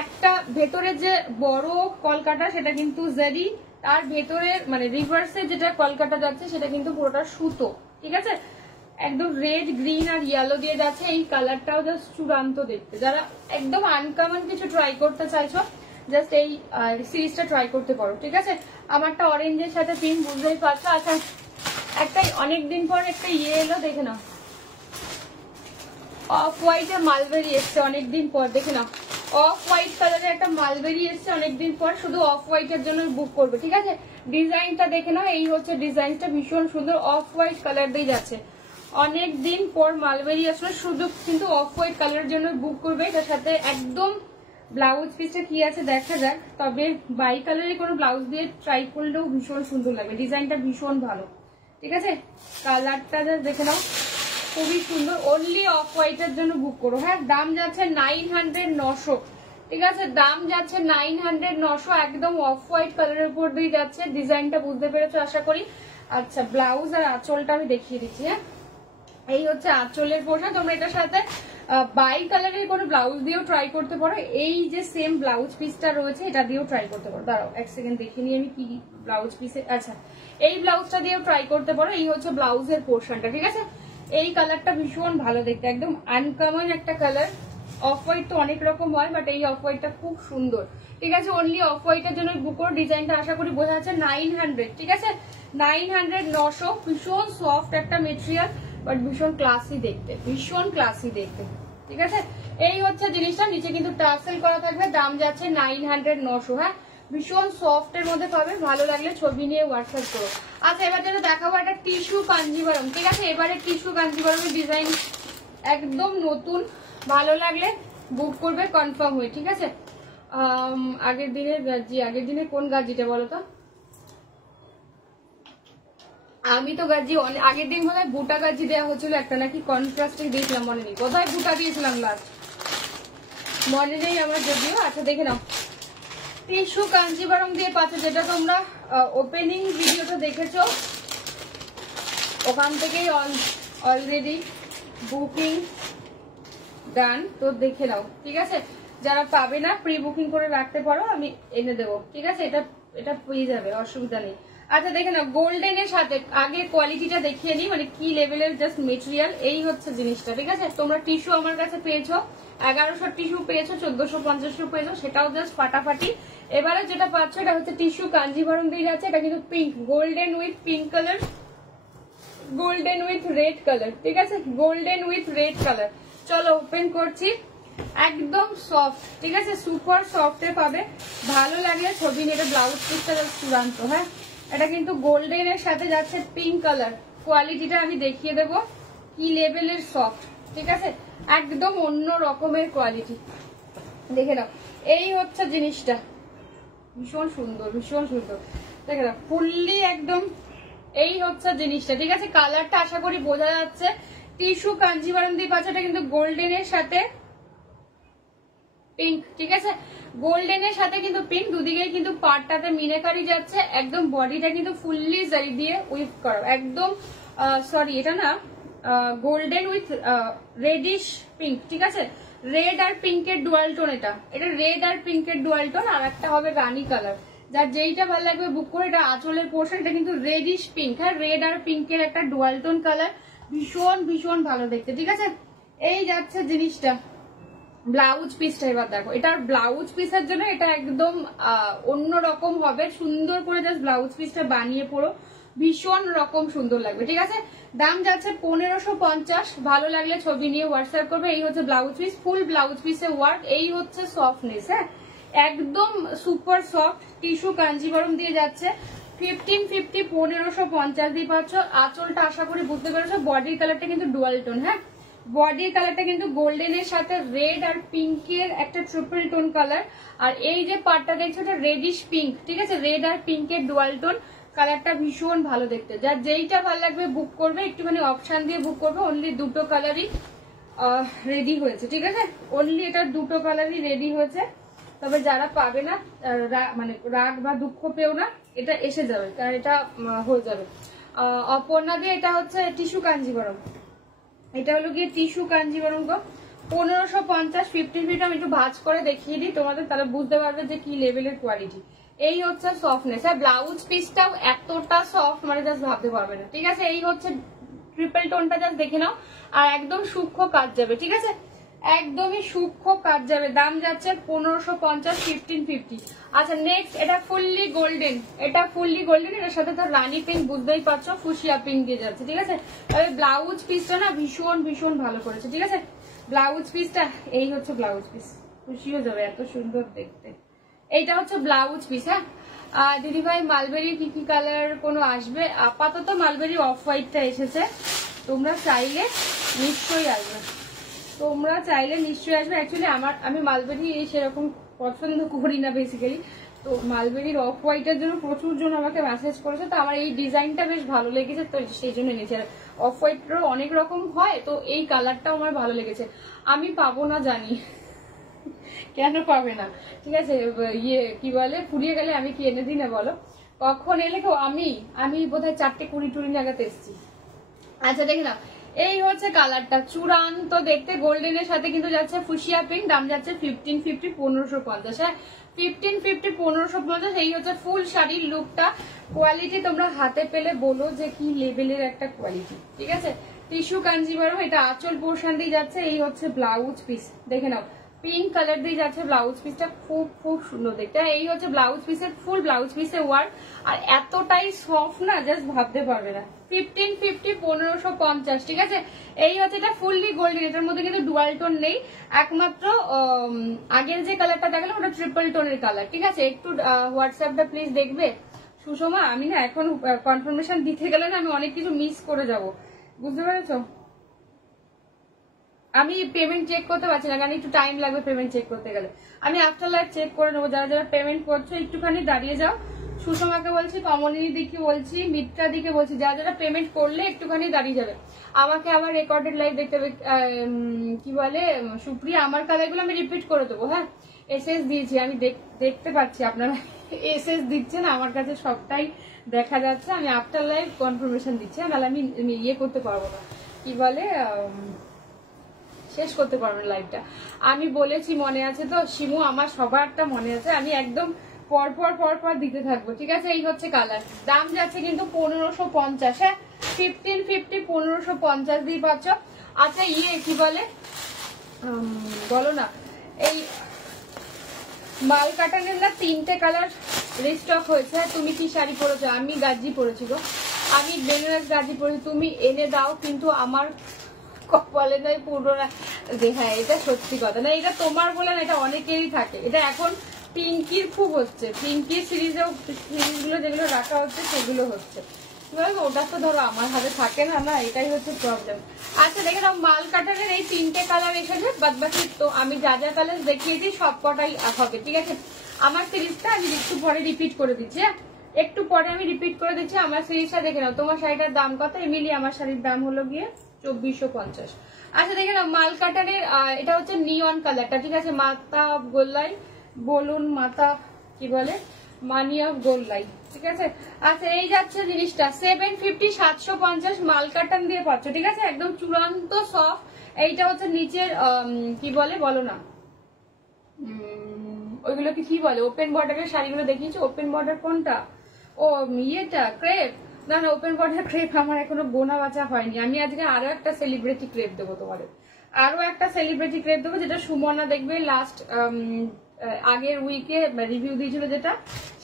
একটা ভেতরে যে বড় কলকাটা সেটা কিন্তু জারি, তার ভেতরের মানে রিভার্সে যেটা কলকাটা যাচ্ছে সেটা কিন্তু পুরোটা সুতো, ঠিক আছে। একদম রেড গ্রিন আর ইয়েলো দিয়ে যাচ্ছে, এই কালারটাও জাস্ট চূড়ান্ত দেখতে। যারা একদম আনকমন কিছু ট্রাই করতে চাইছো জাস্ট এই সিরিজটা ট্রাই করতে পারো, ঠিক আছে। আমারটা অরেঞ্জের সাথে পিঙ্ক, বুঝতেই পারছো। আচ্ছা একটাই অনেকদিন পর একটা ইয়ে এলো, দেখে নাও অফ হোয়াইটে মালবেরি এসছে অনেকদিন পর, দেখে নাও অফ হোয়াইট কালারের একটা মালবেরি এসছে অনেকদিন পর, শুধু অফ হোয়াইটের জন্য বুক করবে, ঠিক আছে। ডিজাইনটা দেখে নাও, এই হচ্ছে ডিজাইনটা, ভীষণ সুন্দর, অফ হোয়াইট কালার দিয়ে যাচ্ছে। অনেকদিন পর মালবেরি আসলে শুধু কিন্তু অফ হোয়াইট কালারের জন্য বুক করবে। তার সাথে একদম ব্লাউজ পিসটা কি আছে দেখা যাক, তবে বাই কালারের কোনো ব্লাউজ দিয়ে ট্রাই করলেও ভীষণ সুন্দর লাগবে, ডিজাইনটা ভীষণ ভালো, ঠিক আছে। কালারটা দেখে নাও, খুবই সুন্দর, অনলি অফ হোয়াইটের জন্য বুক করো, হ্যাঁ। দাম যাচ্ছে 900, 900, ঠিক আছে, দাম যাচ্ছে 900, 900, একদম অফ হোয়াইট কালারের উপর দিয়ে যাচ্ছে। ডিজাইনটা বুঝতে পেরেছো আশা করি। আচ্ছা ব্লাউজ আর আঁচলটা আমি দেখিয়ে দিচ্ছি, হ্যাঁ এই হচ্ছে আঁচলের পোর্শন। তোমরা এটার সাথে বাই কালারের কোনো ব্লাউজ দিয়েও ট্রাই করতে পারো, এই যে সেম ব্লাউজ পিসটা রয়েছে এটা দিয়েও ট্রাই করতে পারো। দাঁড়াও এক সেকেন্ড দেখে নিই আমি কি ব্লাউজ পিসে, আচ্ছা এই ব্লাউজটা দিয়েও ট্রাই করতে পারো। এই হচ্ছে ব্লাউজের পোর্শনটা, ঠিক আছে। এই কালারটা ভীষণ ভালো দেখতে, একদম আনকমন একটা কালার, অফ হোয়াইট তো অনেক রকম হয়, বাট এই অফ হোয়াইটটা খুব সুন্দর। ঠিক আছে, অনলি অফ হোয়াইটের জন্য বুক করো। ডিজাইনটা আশা করি বোঝা যাচ্ছে। 900, ঠিক আছে, 900, 900। ভীষণ সফট একটা মেটেরিয়াল, বাট ভীষণ ক্লাসি দেখতে, ভীষণ ক্লাসি দেখতে। ঠিক আছে, এই হচ্ছে জিনিসটা। নিচে কিন্তু টার্সেল করা থাকবে। দাম যাচ্ছে 900, 900। হ্যাঁ, ভীষণ সফট এর মধ্যে পাবে। ভালো লাগলে ছবি নিয়ে হোয়াটসঅ্যাপ করো। আচ্ছা, এবার যেটা দেখাবো একটা টিস্যু কাঞ্জিভারম। ঠিক আছে, এবারে টিস্যু কাঞ্জিভারমের ডিজাইন একদম নতুন। ভালো লাগলে বুক করবে কনফার্ম হয়ে। ঠিক আছে, আগের দিনের গাজি, আগের দিনে কোন গাজিটা বলো তো? আমি তো গাজি আগের দিন হলে বুটা গাজি দেওয়া হচ্ছিল একটা, নাকি কন্ট্রাস্টে দিয়েছিলাম, মনে নেই কোথায় বুটা দিয়েছিলাম লাস্ট, মনে নেই আমার যদিও। আচ্ছা দেখে নাও, টিস্যু কাঞ্জিভারম দিয়ে পাচ্ছে, যেটা তোমরা ওপেনিং ভিডিওটা দেখেছো ওখান থেকেই অলরেডি বুকিং ডান, তো দেখে নাও। ঠিক আছে, যারা পাবে না প্রি বুকিং করে রাখতে পারো, আমি এনে দেবো। ঠিক আছে, এটা পেয়ে যাবে, অসুবিধা নেই। আচ্ছা দেখে নাও, গোল্ডেন এর সাথে আগে কোয়ালিটিটা দেখিয়ে নিই, মানে কি লেভেলের জাস্ট মেটেরিয়াল। এই হচ্ছে জিনিসটা। ঠিক আছে, তোমরা টিস্যু আমার কাছে পেয়েছো 1100 টিস্যু পেয়েছো, 1450 পেয়েছো, সেটাও জাস্ট ফাটাফাটি। এবারে যেটা পাচ্ছ এটা হচ্ছে টিস্যু কাঞ্জিভারম দিয়ে যাচ্ছে। এটা কিন্তু pink, golden with pink colour, golden with red colour. ঠিক আছে, গোল্ডেন উইথ রেড কালার। চলো ওপেন করছি। একদম সফট, ঠিক আছে, সুপার সফটে পাবে। ভালো লাগলে ছবি নিয়ে। এটা ব্লাউজ পিসটা চূড়ান্ত। হ্যাঁ, এটা কিন্তু গোল্ডেন এর সাথে যাচ্ছে পিঙ্ক কালার। কোয়ালিটিটা আমি দেখিয়ে দেবো কি লেভেলের সফট। ঠিক আছে, একদম অন্য রকমের কোয়ালিটি। দেখে নাও, এই হচ্ছে জিনিসটা, ভীষণ সুন্দর, ভীষণ সুন্দর। দেখে নাও, ফুললি একদম এই হচ্ছে জিনিসটা। ঠিক আছে, কালারটা আশা করি বোঝা যাচ্ছে। টিস্যু কাঞ্জিভারম দিয়ে পাচ্ছে, এটা কিন্তু গোল্ডেন এর সাথে পিঙ্ক। ঠিক আছে, গোল্ডেন এর সাথে কিন্তু পিঙ্ক, দুদিকে কিন্তু পাটটাতে মিনাকারি যাচ্ছে। একদম বডিটা কিন্তু ফুললি জারি দিয়ে উইভ করা, একদম সরি এটা না, গোল্ডেন উইথ রেডিশ পিঙ্ক। ঠিক আছে, রেড আর পিঙ্কের ডুয়াল টোন। এটা রেড আর পিঙ্কের ডুয়াল টোন, আর একটা হবে রানী কালার। যার যেইটা ভালো লাগবে বুক করে। এটা আঁচলের পোর্শন, এটা কিন্তু রেডিশ পিঙ্ক। হ্যাঁ, রেড আর পিঙ্কের একটা ডুয়াল টোন কালার, ভীষণ ভীষণ ভালো দেখতে। ঠিক আছে, এই যাচ্ছে জিনিসটা। ব্লাউজ পিসটা এবার দেখো, এটার ব্লাউজ পিসের জন্য এটা একদম অন্য রকম হবে। সুন্দর করে জাস্ট ব্লাউজ পিসটা বানিয়ে পড়ো, ভীষণ রকম সুন্দর লাগবে। ঠিক আছে, দাম যাচ্ছে 1550। ভালো লাগলে ছবি নিয়ে হোয়াটসঅ্যাপ করবে। এই হচ্ছে ব্লাউজ পিস, ফুল ব্লাউজ পিসের ওয়ার্ক। এই হচ্ছে সফটনেস। হ্যাঁ, একদম সুপার সফট। টিস্যু কাঞ্জিভারম দিয়ে যাচ্ছে 1550, 1550 দিয়ে পাচ্ছ। আঁচলটা আশা করি বুঝতে পেরেছো। বডির কালারটা কিন্তু ডুয়াল টোন। হ্যাঁ, বডির কালারটা কিন্তু গোল্ডেনের সাথে রেড আর পিঙ্কের একটা ট্রিপল টোন কালার। আর এই যে পার্টটা দেখছো এটা রেডিশ পিঙ্ক। ঠিক আছে, রেড আর পিঙ্কের ডুয়াল টোন কালারটা, ভীষণ ভালো দেখতে। যার যেইটা ভালো লাগবে বুক করবে, একটুখানি অপশন দিয়ে বুক করবে। অনলি দুটো কালারই রেডি হয়েছে। ঠিক আছে, অনলি এটা দুটো কালারই রেডি হয়েছে। তবে যারা পাবে না মানে রাগ বা দুঃখ পেও না, এটা এসে যাবে, কারণ এটা হয়ে যাবে। অপর্ণা দিয়ে এটা হচ্ছে টিস্যু কাঞ্জিভারম। এটা হলো গিয়ে টিস্যু কাঞ্জিভারম গো, 1550, 50 ফিট। আমি একটু ভাঁজ করে দেখিয়ে দিই তোমাদের, তাহলে বুঝতে পারবে যে কি লেভেলের কোয়ালিটি। এই হচ্ছে সফটনেস। আর ব্লাউজ পিসটাও এতটা সফট, মানে জাস্ট ভাবতে পারবে না। ঠিক আছে, এই হচ্ছে ট্রিপল টোনটা, জাস্ট দেখে নাও। আর একদম সূক্ষ্ম কাজ যাবে। ঠিক আছে, একদমই সূক্ষ্ম কাজ যাবে। দাম যাচ্ছে 1550, 1550। আচ্ছা নেক্সট, এটা ফুললি গোল্ডেন। এটা ফুললি গোল্ডেন, এটার সাথে তো রানী পিঙ্ক, বুঝতেই পারছো, ফুসিয়া পিঙ্ক দিয়ে যাচ্ছে। ঠিক আছে, তবে ব্লাউজ পিসটা না ভীষণ ভীষণ ভালো করেছে। ঠিক আছে, ব্লাউজ পিসটা এই হচ্ছে ব্লাউজ পিস, খুশি হয়ে যাবে, এত সুন্দর দেখতে। এইটা হচ্ছে ব্লাউজ পিস। হ্যাঁ, দিদি ভাই মালবেরি কি কি কালার কোনো আসবে? আপাতত মালবেরি অফ হোয়াইটটা এসেছে, তোমরা চাইলে নিশ্চয়ই আসবে, তোমরা চাইলে নিশ্চয়ই আসবে। অ্যাকচুয়ালি আমি মালবেরি সেরকম পছন্দ করি না বেসিক্যালি, তো মালবেরির অফ হোয়াইটের জন্য প্রচুর জন আমাকে মেসেজ করেছে। তো আমার এই ডিজাইনটা বেশ ভালো লেগেছে, তো সেই জন্য নিয়েছি। আর অফ হোয়াইটেরও অনেক রকম হয়, তো এই কালারটাও আমার ভালো লেগেছে। আমি পাবো না জানি, কেন পাবে না? ঠিক আছে, ইয়ে কি বলে, ফুরিয়ে গেলে আমি কি এনে দিই না বলো? কখন এলে কেউ? আমি বোধহয় 4:20 নাগাদ এসছি। আচ্ছা দেখে নাও, এই হচ্ছে কালারটা, চূড়ান্ত দেখতে। গোল্ডেনের সাথে কিন্তু যাচ্ছে ফুসিয়া পিঙ্ক। দাম যাচ্ছে 1550, 1550। হ্যাঁ, 1550, 1550। এই হচ্ছে ফুল শাড়ির লুকটা। কোয়ালিটি তোমরা হাতে পেলে বলো যে কি লেভেলের একটা কোয়ালিটি। ঠিক আছে, টিস্যু কাঞ্জিভারম, এটা আঁচল পোর্শন দিয়ে যাচ্ছে, এই হচ্ছে ব্লাউজ পিস, দেখে নাও পিঙ্ক কালার দিয়ে যাচ্ছে ব্লাউজ পিসটা, খুব খুব সুন্দর দেখতে। এই হচ্ছে ব্লাউজ পিসের ফুল ব্লাউজ পিসের ওয়ার্ক, আর এতটাই সফট না জাস্ট ভাবতে পারবে না। 1550 1550, ঠিক আছে। এই হচ্ছে এটা ফুললি গোল্ডেন, এটার মধ্যে কিন্তু ডুয়াল টোন নেই, একমাত্র আগের যে কালারটা দেখালাম ওটা ট্রিপল টোনের কালার, ঠিক আছে। একটু হোয়াটসঅ্যাপটা প্লিজ দেখবে সুষমা, আমি না এখন কনফার্মেশন দিতে গেলে না আমি অনেক কিছু মিস করে যাব, বুঝতে পেরেছো। আমি পেমেন্ট চেক করতে পারছি না কারণ একটু টাইম লাগবে পেমেন্ট চেক করতে গেলে, আমি আফটার লাইভ চেক করে নেবো। যারা যারা পেমেন্ট করছো একটুখানি দাঁড়িয়ে যাও, সুষমাকে বলছি, কমলিনী দিকে বলছি, মিত্রা দিকে বলছি, যারা যারা পেমেন্ট করলে একটুখানি দাঁড়িয়ে যাবে। আমাকে আবার রেকর্ডেড লাইভ দেখতে হবে, কি বলে সুপ্রিয়া, আমার কালারগুলো আমি রিপিট করে দেবো। হ্যাঁ, এসএস দিয়েছি, আমি দেখতে পাচ্ছি আপনারা এসএস দিচ্ছেন, আমার কাছে সবটাই দেখা যাচ্ছে। আমি আফটার লাইভ কনফার্মেশন দিচ্ছি, নাহলে আমি ইয়ে করতে পারবো না, কি বলে শেষ করতে পারবো না লাইভটা। আমি বলেছি মনে আছে তো শিমু, আমার সবারটা মনে আছে, আমি একদম পর দিতে থাকবো, ঠিক আছে। এই হচ্ছে কালার, দাম যাচ্ছে কিন্তু 1550, হ্যাঁ 1550 1550 দিয়ে পাচ্ছ। আচ্ছা ইয়ে কি বলে বলো না, এই মাল কাটানের না 3টে কালার রিস্টক হয়েছে। তুমি কি শাড়ি পরেছো? আমি গাজি পরেছি গো, আমি বেনারস গাজি পরেছি, তুমি এনে দাও, কিন্তু আমার কপালে নাই পুরো না। হ্যাঁ এটা সত্যি কথা না, এটা তোমার বলে না, এটা অনেকেরই থাকে। এটা এখন পিঙ্কির খুব হচ্ছে, পিঙ্কির সিরিজগুলো যেগুলো রাখা হচ্ছে সেগুলো হচ্ছে, ওটা তো ধরো আমার হাতে থাকে না, না এটাই হচ্ছে প্রবলেম। আচ্ছা দেখে নাও, মাল কাটারের এই 3টে কালার এসেছে, বাদ বাকি তো আমি যা যা কালার দেখিয়েছি সব কটাই হবে, ঠিক আছে। আমার সিরিজটা আমি একটু পরে রিপিট করে দিচ্ছি, হ্যাঁ একটু পরে আমি রিপিট করে দিচ্ছি। আমার সিরিজটা দেখে নাও, তোমার শাড়িটার দাম কত এমিলি? আমার শাড়ির দাম হলো গিয়ে 2450। আচ্ছা দেখে নাও, মাল কাটারের এটা হচ্ছে নিয়ন কালারটা, ঠিক আছে। মাথা গোল্লাই বলুন, মাথা কি বলে মানি অফ গোল্লাই, ঠিক আছে। আচ্ছা এই যাচ্ছে জিনিসটা 750 750 মাল কাটান দিয়ে পাচ্ছ, ঠিক আছে, একদম চূড়ান্ত সফট। এইটা হচ্ছে নিচের কি বলে বলো না, ওইগুলো কি বলে, ওপেন বর্ডারের শাড়িগুলো দেখিয়েছি। ওপেন বর্ডার কোনটা? ও ইয়েটা ক্রেপ, না না ওপেন বর্ডার ক্রেপ আমার এখনো গোনা বাঁচা হয়নি। আমি আজকে আরো একটা সেলিব্রিটি ক্রেপ দেবো তোমাদের, আরো একটা সেলিব্রিটি ক্রেপ দেবো, যেটা সুমনা দেখবে লাস্ট আগের উইকে রিভিউ দিয়েছিল যেটা,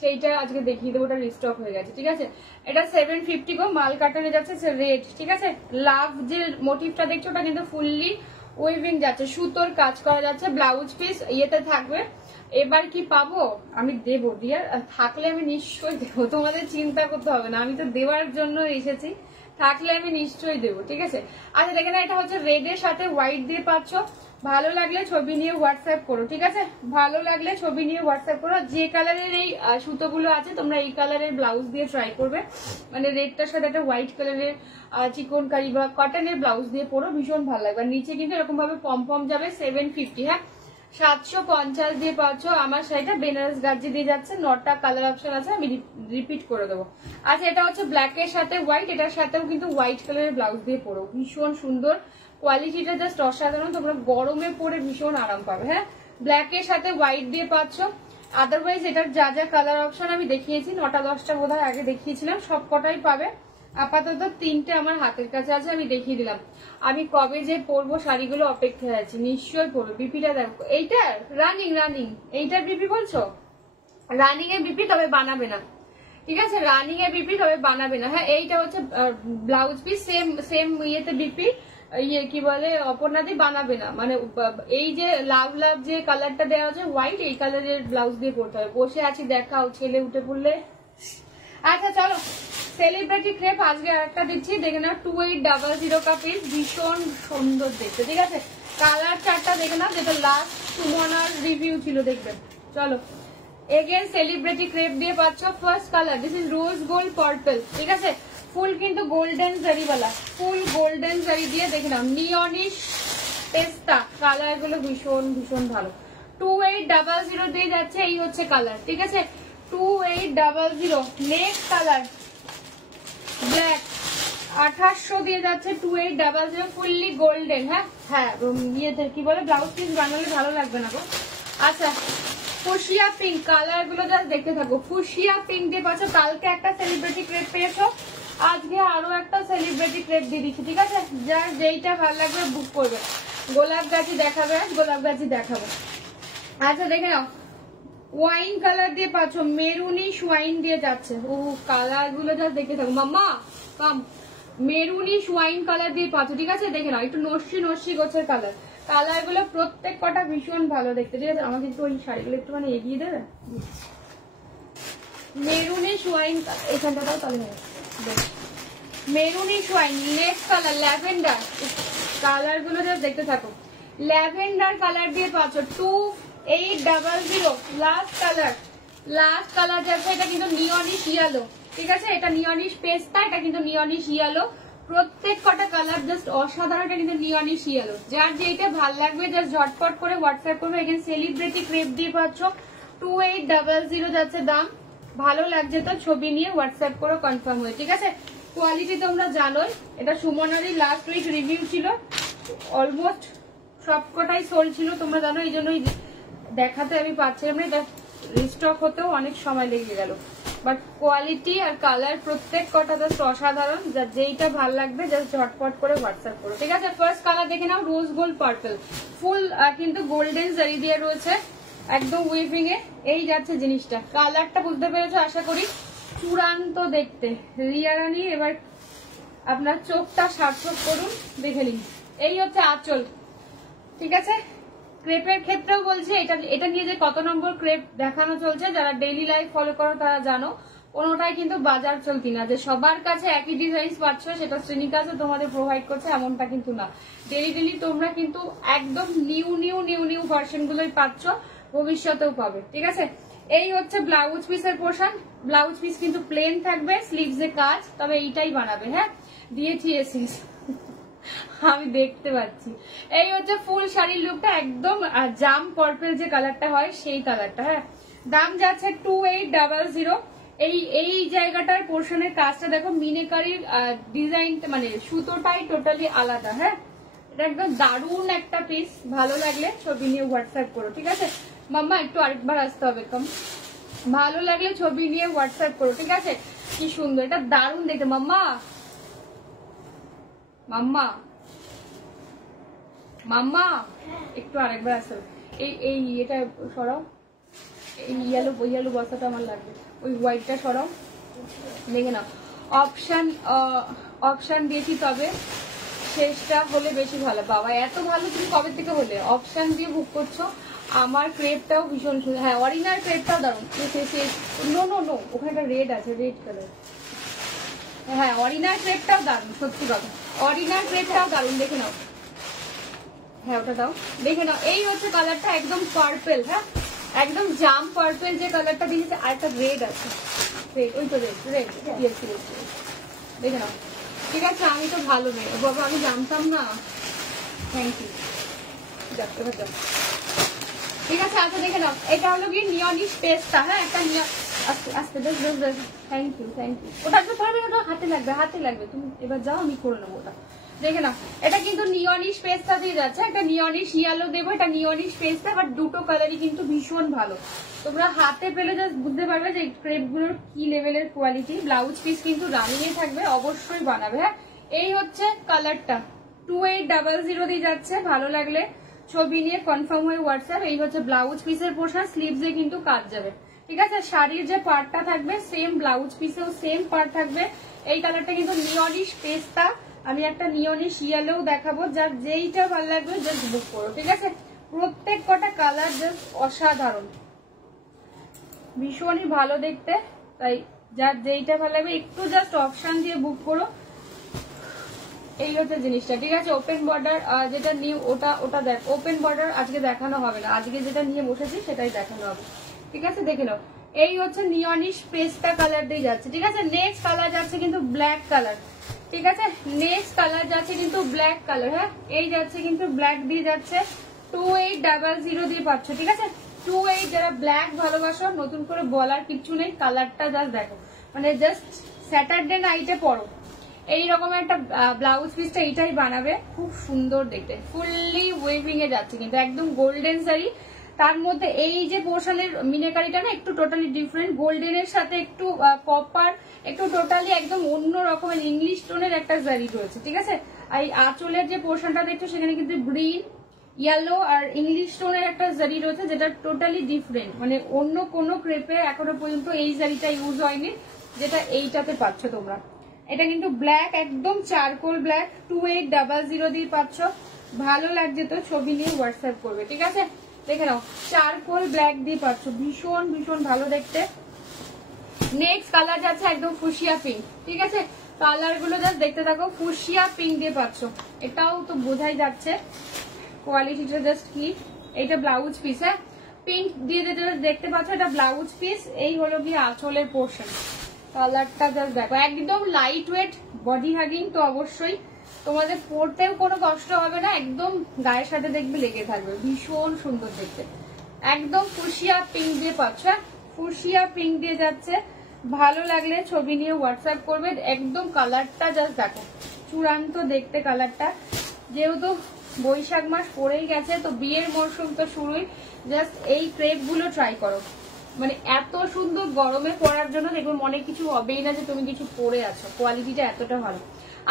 সেইটা আজকে দেখিয়ে দেবো, ওটা রিস্টক হয়ে গেছে, ঠিক আছে। এটা 750 গো, মাল কাটানে যাচ্ছে রেড, ঠিক আছে। লাভ যে মোটিভটা দেখছো ওটা কিন্তু ফুললি ওয়েভিং যাচ্ছে, সুতোর কাজ করা যাচ্ছে, ব্লাউজ পিস ইয়েতে থাকবে। এবার কি পাবো? আমি দেবো ডিয়ার, থাকলে আমি নিশ্চয়ই দেবো, তোমাদের চিন্তা করতে হবে না, আমি তো দেওয়ার জন্য এসেছি, থাকলে আমি নিশ্চয়ই দেবো, ঠিক আছে। আচ্ছা দেখে না, এটা হচ্ছে রেড এর সাথে হোয়াইট দিয়ে পাচ্ছ। ভালো লাগলে ছবি নিয়ে হোয়াটসঅ্যাপ করো, ঠিক আছে, ভালো লাগলে ছবি নিয়ে হোয়াটসঅ্যাপ করো। যে কালারের এই সুতোগুলো আছে তোমরা এই কালারের ব্লাউজ দিয়ে ট্রাই করবে, মানে রেডটার সাথে একটা হোয়াইট কালারের চিকনকারি বা কটনের ব্লাউজ দিয়ে পরো, ভীষণ ভালো লাগবে। আর নিচে কিন্তু এরকম ভাবে পম যাবে। 750, হ্যাঁ 750 দিয়ে পাচ্ছ। আমার শাড়িটা বেনারস গাজি দিয়ে যাচ্ছে, 9টা কালার অপশন আছে, আমি রিপিট করে দেবো। আচ্ছা এটা হচ্ছে ব্ল্যাক এর সাথে হোয়াইট, এটার সাথেও কিন্তু হোয়াইট কালারের ব্লাউজ দিয়ে পরো, ভীষণ সুন্দর, কোয়ালিটিটা জাস্ট অসাধারণ, তোমরা গরমে পরে ভীষণ আরাম পাবে। হ্যাঁ ব্ল্যাক এর সাথে হোয়াইট দিয়ে পাচ্ছ। আদারওয়াইজ এটার যা যা কালার অপশন আমি দেখিয়েছি, 9টা 10টা বোধহয় আগে দেখিয়েছিলাম, সব কটাই পাবে। আপাতত 3টে আমার হাতের কাছে আছে, আমি দেখিয়ে দিলাম। আমি কবে যে পরবো শাড়িগুলো অপেক্ষায় আছি, নিশ্চয়ই পরবো। বিপিটা দেখো, এইটার রানিং এইটার বিপি বলছো? রানিং এর বিপি, তবে বানাবে না, ঠিক আছে, রানিং এর বিপি তবে বানাবে না। হ্যাঁ এইটা হচ্ছে ব্লাউজ পিস, সেম ইয়েতে বিপি, ইয়ে কি বলে অপর্ণাদি বানাবে না, মানে এই যে লাভ যে কালারটা দেওয়া আছে হোয়াইট, এই কালারের ব্লাউজ দিয়ে পরতে হবে। বসে আছি দেখাও, ছেলে উঠে পড়লে। আচ্ছা চলো, সেলিব্রিটি ক্রেপ আজকে আরেকটা দিচ্ছি, দেখে নাও 2800 কা পিস, ভীষণ সুন্দর দেখতে, ঠিক আছে। কালার চারটা দেখে নাও, যেটা লাস্ট সুমনার রিভিউ ছিল, দেখবেন। চলো এগেন সেলিব্রিটি ক্রেপ দিয়ে পাচ্ছ। First colour this is rose gold purple, ঠিক আছে, ফুল কিন্তু গোল্ডেন জারিওয়ালা, ফুল গোল্ডেন জারি দিয়ে দেখে নাও, নিয়নিশ পেস্তা কালার গুলো ভীষণ ভীষণ ভালো। 2800 দিয়ে যাচ্ছে, এই হচ্ছে কালার, ঠিক আছে, 2800। নেক্সট কালার ব্ল্যাক, 2800 দিয়ে যাচ্ছে, 2800 ফুললি গোল্ডেন। হ্যাঁ হ্যাঁ ইয়েতে কি বলে ব্লাউজ পিস বানালে ভালো লাগবে না গো। আচ্ছা ফুশিয়া পিঙ্ক, কালার গুলো জাস্ট দেখতে থাকো, ফুশিয়া পিঙ্ক দিয়ে পাচ্ছ। কালকে একটা সেলিব্রিটি ক্রেপ পেয়েছো, আজকে আরো একটা সেলিব্রিটি ক্রেপ দিয়ে দিচ্ছি, ঠিক আছে? যার যেইটা ভালো লাগবে বুক করবে। গোলাপ গাছি দেখাবে, গোলাপ গাছি দেখাবো। আচ্ছা দেখে নাও, ওয়াইন কালার দিয়ে পাচ্ছ, মেরুনিশ ওয়াইন দিয়ে যাচ্ছে। ও কালার গুলো যা দেখে থাকো মাম্মা, কাম মেরুনিশ ওয়াইন কালার দিয়ে পাচ্ছ, ঠিক আছে? দেখে নাও, একটু নস্যি নস্যি গোছের কালার। কালার গুলো প্রত্যেক কটা ভীষণ ভালো দেখতে, ঠিক আছে? আমাকে একটু ওই শাড়িগুলো একটু মানে এগিয়ে দেবে। মেরুনিশ ওয়াইন এখানটাও তাহলে maroonish wine, next colour lavender. Colour গুলো যা দেখতে থাকো, ল্যাভেন্ডার কালার দিয়ে পাচ্ছ 2800। লাস্ট কালার যাচ্ছে, এটা কিন্তু নিয়নিশ ইয়েলো, ঠিক আছে? এটা নিয়নিশ পেস্তা, এটা কিন্তু নিয়নিশ ইয়েলো। প্রত্যেক কটা কালার জাস্ট অসাধারণ, এটা কিন্তু নিয়নিশ ইয়েলো। যার যেটা ভাল লাগবে জাস্ট ঝটপট করে হোয়াটসঅ্যাপ করবে। এখানে সেলিব্রিটি ক্রেপ দিয়ে পাচ্ছ 2800 যাচ্ছে দাম। ভালো লাগছে তো ছবি নিয়ে হোয়াটসঅ্যাপ করে কনফার্ম হয়ে, ঠিক আছে? কোয়ালিটি তোমরা জানোই, এটা সুমনারই লাস্ট উইক রিভিউ ছিল, অলমোস্ট সবকটাই সোল্ড ছিল, তোমরা জানো, এই জন্যই দেখাতে আমি পাচ্ছিলাম না। এটা রিস্টক হতেও অনেক সময় লেগে গেল, বাট কোয়ালিটি আর কালার প্রত্যেক কটা জাস্ট অসাধারণ। যেইটা ভালো লাগবে জাস্ট ঝটপট করে হোয়াটসঅ্যাপ করো, ঠিক আছে? ফার্স্ট কালার দেখে নাও, রোজ গোল্ড পার্পল, ফুল কিন্তু গোল্ডেন জারি দিয়ে রয়েছে, একদম উইভিং এ। এই যাচ্ছে জিনিসটা, কালারটা বুঝতে পেরেছো আশা করি। চূড়ান্ত দেখতে রিয়া রানী, এবার আপনার চোখটা সার্থক করুন, দেখে নিন। এই হচ্ছে আঁচল, ঠিক আছে? ক্রেপের ক্ষেত্রেও বলছি, এটা নিয়ে যে কত নম্বর ক্রেপ দেখানো চলছে, যারা ডেইলি লাইফ ফলো করো তারা জানো, কোনোটাই কিন্তু বাজার চলতি না যে সবার কাছে একই ডিজাইন পাচ্ছ, সেটা শ্রেণীর কাছে তোমাদের প্রোভাইড করছে এমনটা কিন্তু না। ডেইলি তোমরা কিন্তু একদম নিউ ভার্সন গুলোই পাচ্ছ, ভবিষ্যতেও পাবে, ঠিক আছে? এই হচ্ছে ব্লাউজ পিসের পোর্শন। ব্লাউজ পিস কিন্তু প্লেন থাকবে, স্লিভসে কাজ, তবে এইটাই বানাবে। হ্যাঁ, দিয়েছি এসিস, আমি দেখতে পাচ্ছি। এই হচ্ছে ফুল শাড়ির লুকটা, একদম জাম পার্পল যে কালারটা হয় সেই কালারটা। হ্যাঁ, দাম যাচ্ছে 2800। এই জায়গাটার পোর্শনের কাজটা দেখো, মিনেকারির ডিজাইন, মানে সুতোটাই টোটালি আলাদা। হ্যাঁ, এটা একদম দারুণ একটা পিস, ভালো লাগলে ছবি নিয়ে হোয়াটসঅ্যাপ করো, ঠিক আছে? মাম্মা একটু আরেকবার আসতে হবে, কম ভালো লাগলে ছবি নিয়ে হোয়াটসঅ্যাপ করো, ঠিক আছে? কি সুন্দর, এটা দারুণ দেখতে। মাম্মা মাম্মা মাম্মা একটু আরেকবার আসো, এই এটা সরাও, এই ইয়েলো বস্তাটা আমার লাগবে, ওই হোয়াইটটা সরাও, দেখে নাও। অপশন দিয়েছি, তবে শেষটা হলে বেশি ভালো। বাবা এত ভালো তুমি কবে থেকে হলে? অপশন দিয়ে বুক করছো। আমার ক্রেপটাও ভীষণ সুন্দর। হ্যাঁ, অরিজিনাল ক্রেপটাও দারুণ। নো ওখানে রেড আছে, রেড কালার। হ্যাঁ, অরিজিনাল ক্রেপটাও দারুণ, সত্যি কথা, অরিজিনাল ক্রেপটাও দারুণ, দেখে নাও। হ্যাঁ, ওটা দাও, দেখে নাও। এই হচ্ছে কালারটা, একদম পার্পল। হ্যাঁ, একদম জাম পার্পল যে কালারটা দিয়েছে, আর একটা রেড আছে, রেড, ওই তো রেড দিয়েছি, দেখে নাও, ঠিক আছে? আমি তো ভালো নেই বাবা, আমি জানতাম না। থ্যাংক ইউ, এবার যাও, ঠিক আছে? আচ্ছা দেখে নাও, এটা হলো কি নিয়নিশ পেস্তা। হ্যাঁ, একটা আস্তে থ্যাংক ইউ। ওটা একটু ধরবে, ওটা হাতে লাগবে, তুমি এবার যাও, আমি করে নেবো ওটা। দেখে নাও, এটা কিন্তু নিয়নিশ পেস্তা দিয়ে যাচ্ছে, একটা নিয়নিশ ইয়েলো দেবো, এটা নিয়নিশ পেস্তা, বাট দুটো কালারই কিন্তু ভীষণ ভালো। তোমরা হাতে পেলে জাস্ট বুঝতে পারবে যে ক্রেপ গুলোর কি লেভেলের কোয়ালিটি। ব্লাউজ পিস কিন্তু রানিয়ে থাকবে, অবশ্যই বানাবে। হ্যাঁ, এই হচ্ছে কালারটা, 2800 দিয়ে যাচ্ছে। ভালো লাগলে ছবি নিয়ে কনফার্ম হয়ে হোয়াটসঅ্যাপ। এই হচ্ছে ব্লাউজ পিসের পোর্শন, স্লিভসে কিন্তু কাজ যাবে, ঠিক আছে? শাড়ির যে পার্টটা থাকবে সেম ব্লাউজ পিসেও সেম পার্ট থাকবে। এই কালারটা কিন্তু নিয়নিশ পেস্তা, আমি একটা নিয়নিশ ইয়েলো দেখাবো, যার যেইটা ভালো লাগবে জাস্ট বুক করো, ঠিক আছে? প্রত্যেক কটা কালার জাস্ট অসাধারণ, ভীষণই ভালো দেখতে, তাই যার যেইটা ভালো লাগবে একটু জাস্ট অপশন দিয়ে বুক করো। এই হচ্ছে জিনিসটা, ঠিক আছে? ওপেন বর্ডার যেটা নিউ, ওটা দেখ, ওপেন বর্ডার আজকে দেখানো হবে না, আজকে যেটা নিয়ে বসেছি সেটাই দেখানো হবে, ঠিক আছে? দেখে নাও, এই হচ্ছে নিয়নিশ পেস্তা কালার দিয়ে যাচ্ছে, ঠিক আছে? নেক্সট কালার যাচ্ছে কিন্তু ব্ল্যাক কালার, ঠিক আছে? নেক্সট কালার যাচ্ছে কিন্তু ব্ল্যাক কালার। হ্যাঁ, এই যাচ্ছে কিন্তু ব্ল্যাক দিয়ে যাচ্ছে, 2800 দিয়ে পাচ্ছ, ঠিক আছে? 28, যারা ব্ল্যাক ভালোবাসো, নতুন করে বলার কিছু নেই, কালারটা জাস্ট দেখো, মানে জাস্ট স্যাটারডে নাইটে পরো এইরকম একটা ব্লাউজ পিসটা এইটাই বানাবে, খুব সুন্দর দেখতে, ফুললি ওয়েভিং এ যাচ্ছে কিন্তু, একদম গোল্ডেন শাড়ি, তার মধ্যে এই যে পোর্শনের মিনাকারিটা না একটু টোটালি ডিফারেন্ট, গোল্ডেনের সাথে একটু কপার, একটু টোটালি একদম অন্য রকমের ইংলিশ টোনের একটা জারি রয়েছে, ঠিক আছে। আর এই আঁচলের যে পোর্শনটা দেখছো সেখানে কিন্তু গ্রিন, ইয়েলো আর ইংলিশ টোনের একটা জারি রয়েছে, যেটা টোটালি ডিফারেন্ট, মানে অন্য কোনো ক্রেপে এখনো পর্যন্ত এই জারিটা ইউজ হয়নি, যেটা এইটাতে পাচ্ছ তোমরা। এটা কিন্তু ব্ল্যাক, একদম চারকোল ব্ল্যাক, 2800 দিয়ে পাচ্ছ। ভালো লাগছে তো ছবি নিয়ে হোয়াটসঅ্যাপ করবে, ঠিক আছে। দেখে নাও, চারকোল ব্ল্যাক দিয়ে পাচ্ছ, ভীষণ ভীষণ ভালো দেখতে। নেক্সট কালার যাচ্ছে একদম ফুশিয়া পিঙ্ক, ঠিক আছে। কালার গুলো জাস্ট দেখতে থাকো, ফুশিয়া পিঙ্ক দিয়ে পাচ্ছ, এটাও তো বোঝাই যাচ্ছে কোয়ালিটিটা জাস্ট কি। এইটা ব্লাউজ পিস, হ্যাঁ পিঙ্ক দিয়ে যেটা দেখতে পাচ্ছ এটা ব্লাউজ পিস, এই হলো কি আঁচলের পোর্শন। কালারটা জাস্ট দেখো, একদম লাইট ওয়েট, বডি হাগিং, তো অবশ্যই তোমাদের পরতেও কোনো কষ্ট হবে না, একদম গায়ের সাথে দেখবে লেগে থাকবে, ভীষণ সুন্দর দেখতে। একদম ফুশিয়া পিঙ্ক দিয়ে পাচ্ছ, ফুশিয়া পিঙ্ক দিয়ে যাচ্ছে। ভালো লাগলে ছবি নিয়ে হোয়াটসঅ্যাপ করবে। একদম কালারটা জাস্ট দেখো, চূড়ান্ত দেখতে কালারটা। যেহেতু বৈশাখ মাস পড়েই গেছে, তো বিয়ের মরশুম তো শুরুই, জাস্ট এই ক্রেপ গুলো ট্রাই করো, মানে এত সুন্দর গরমে পরার জন্য দেখবে মনে কিছু হবেই না যে তুমি কিছু পরে আছো, কোয়ালিটিটা এতটা ভালো।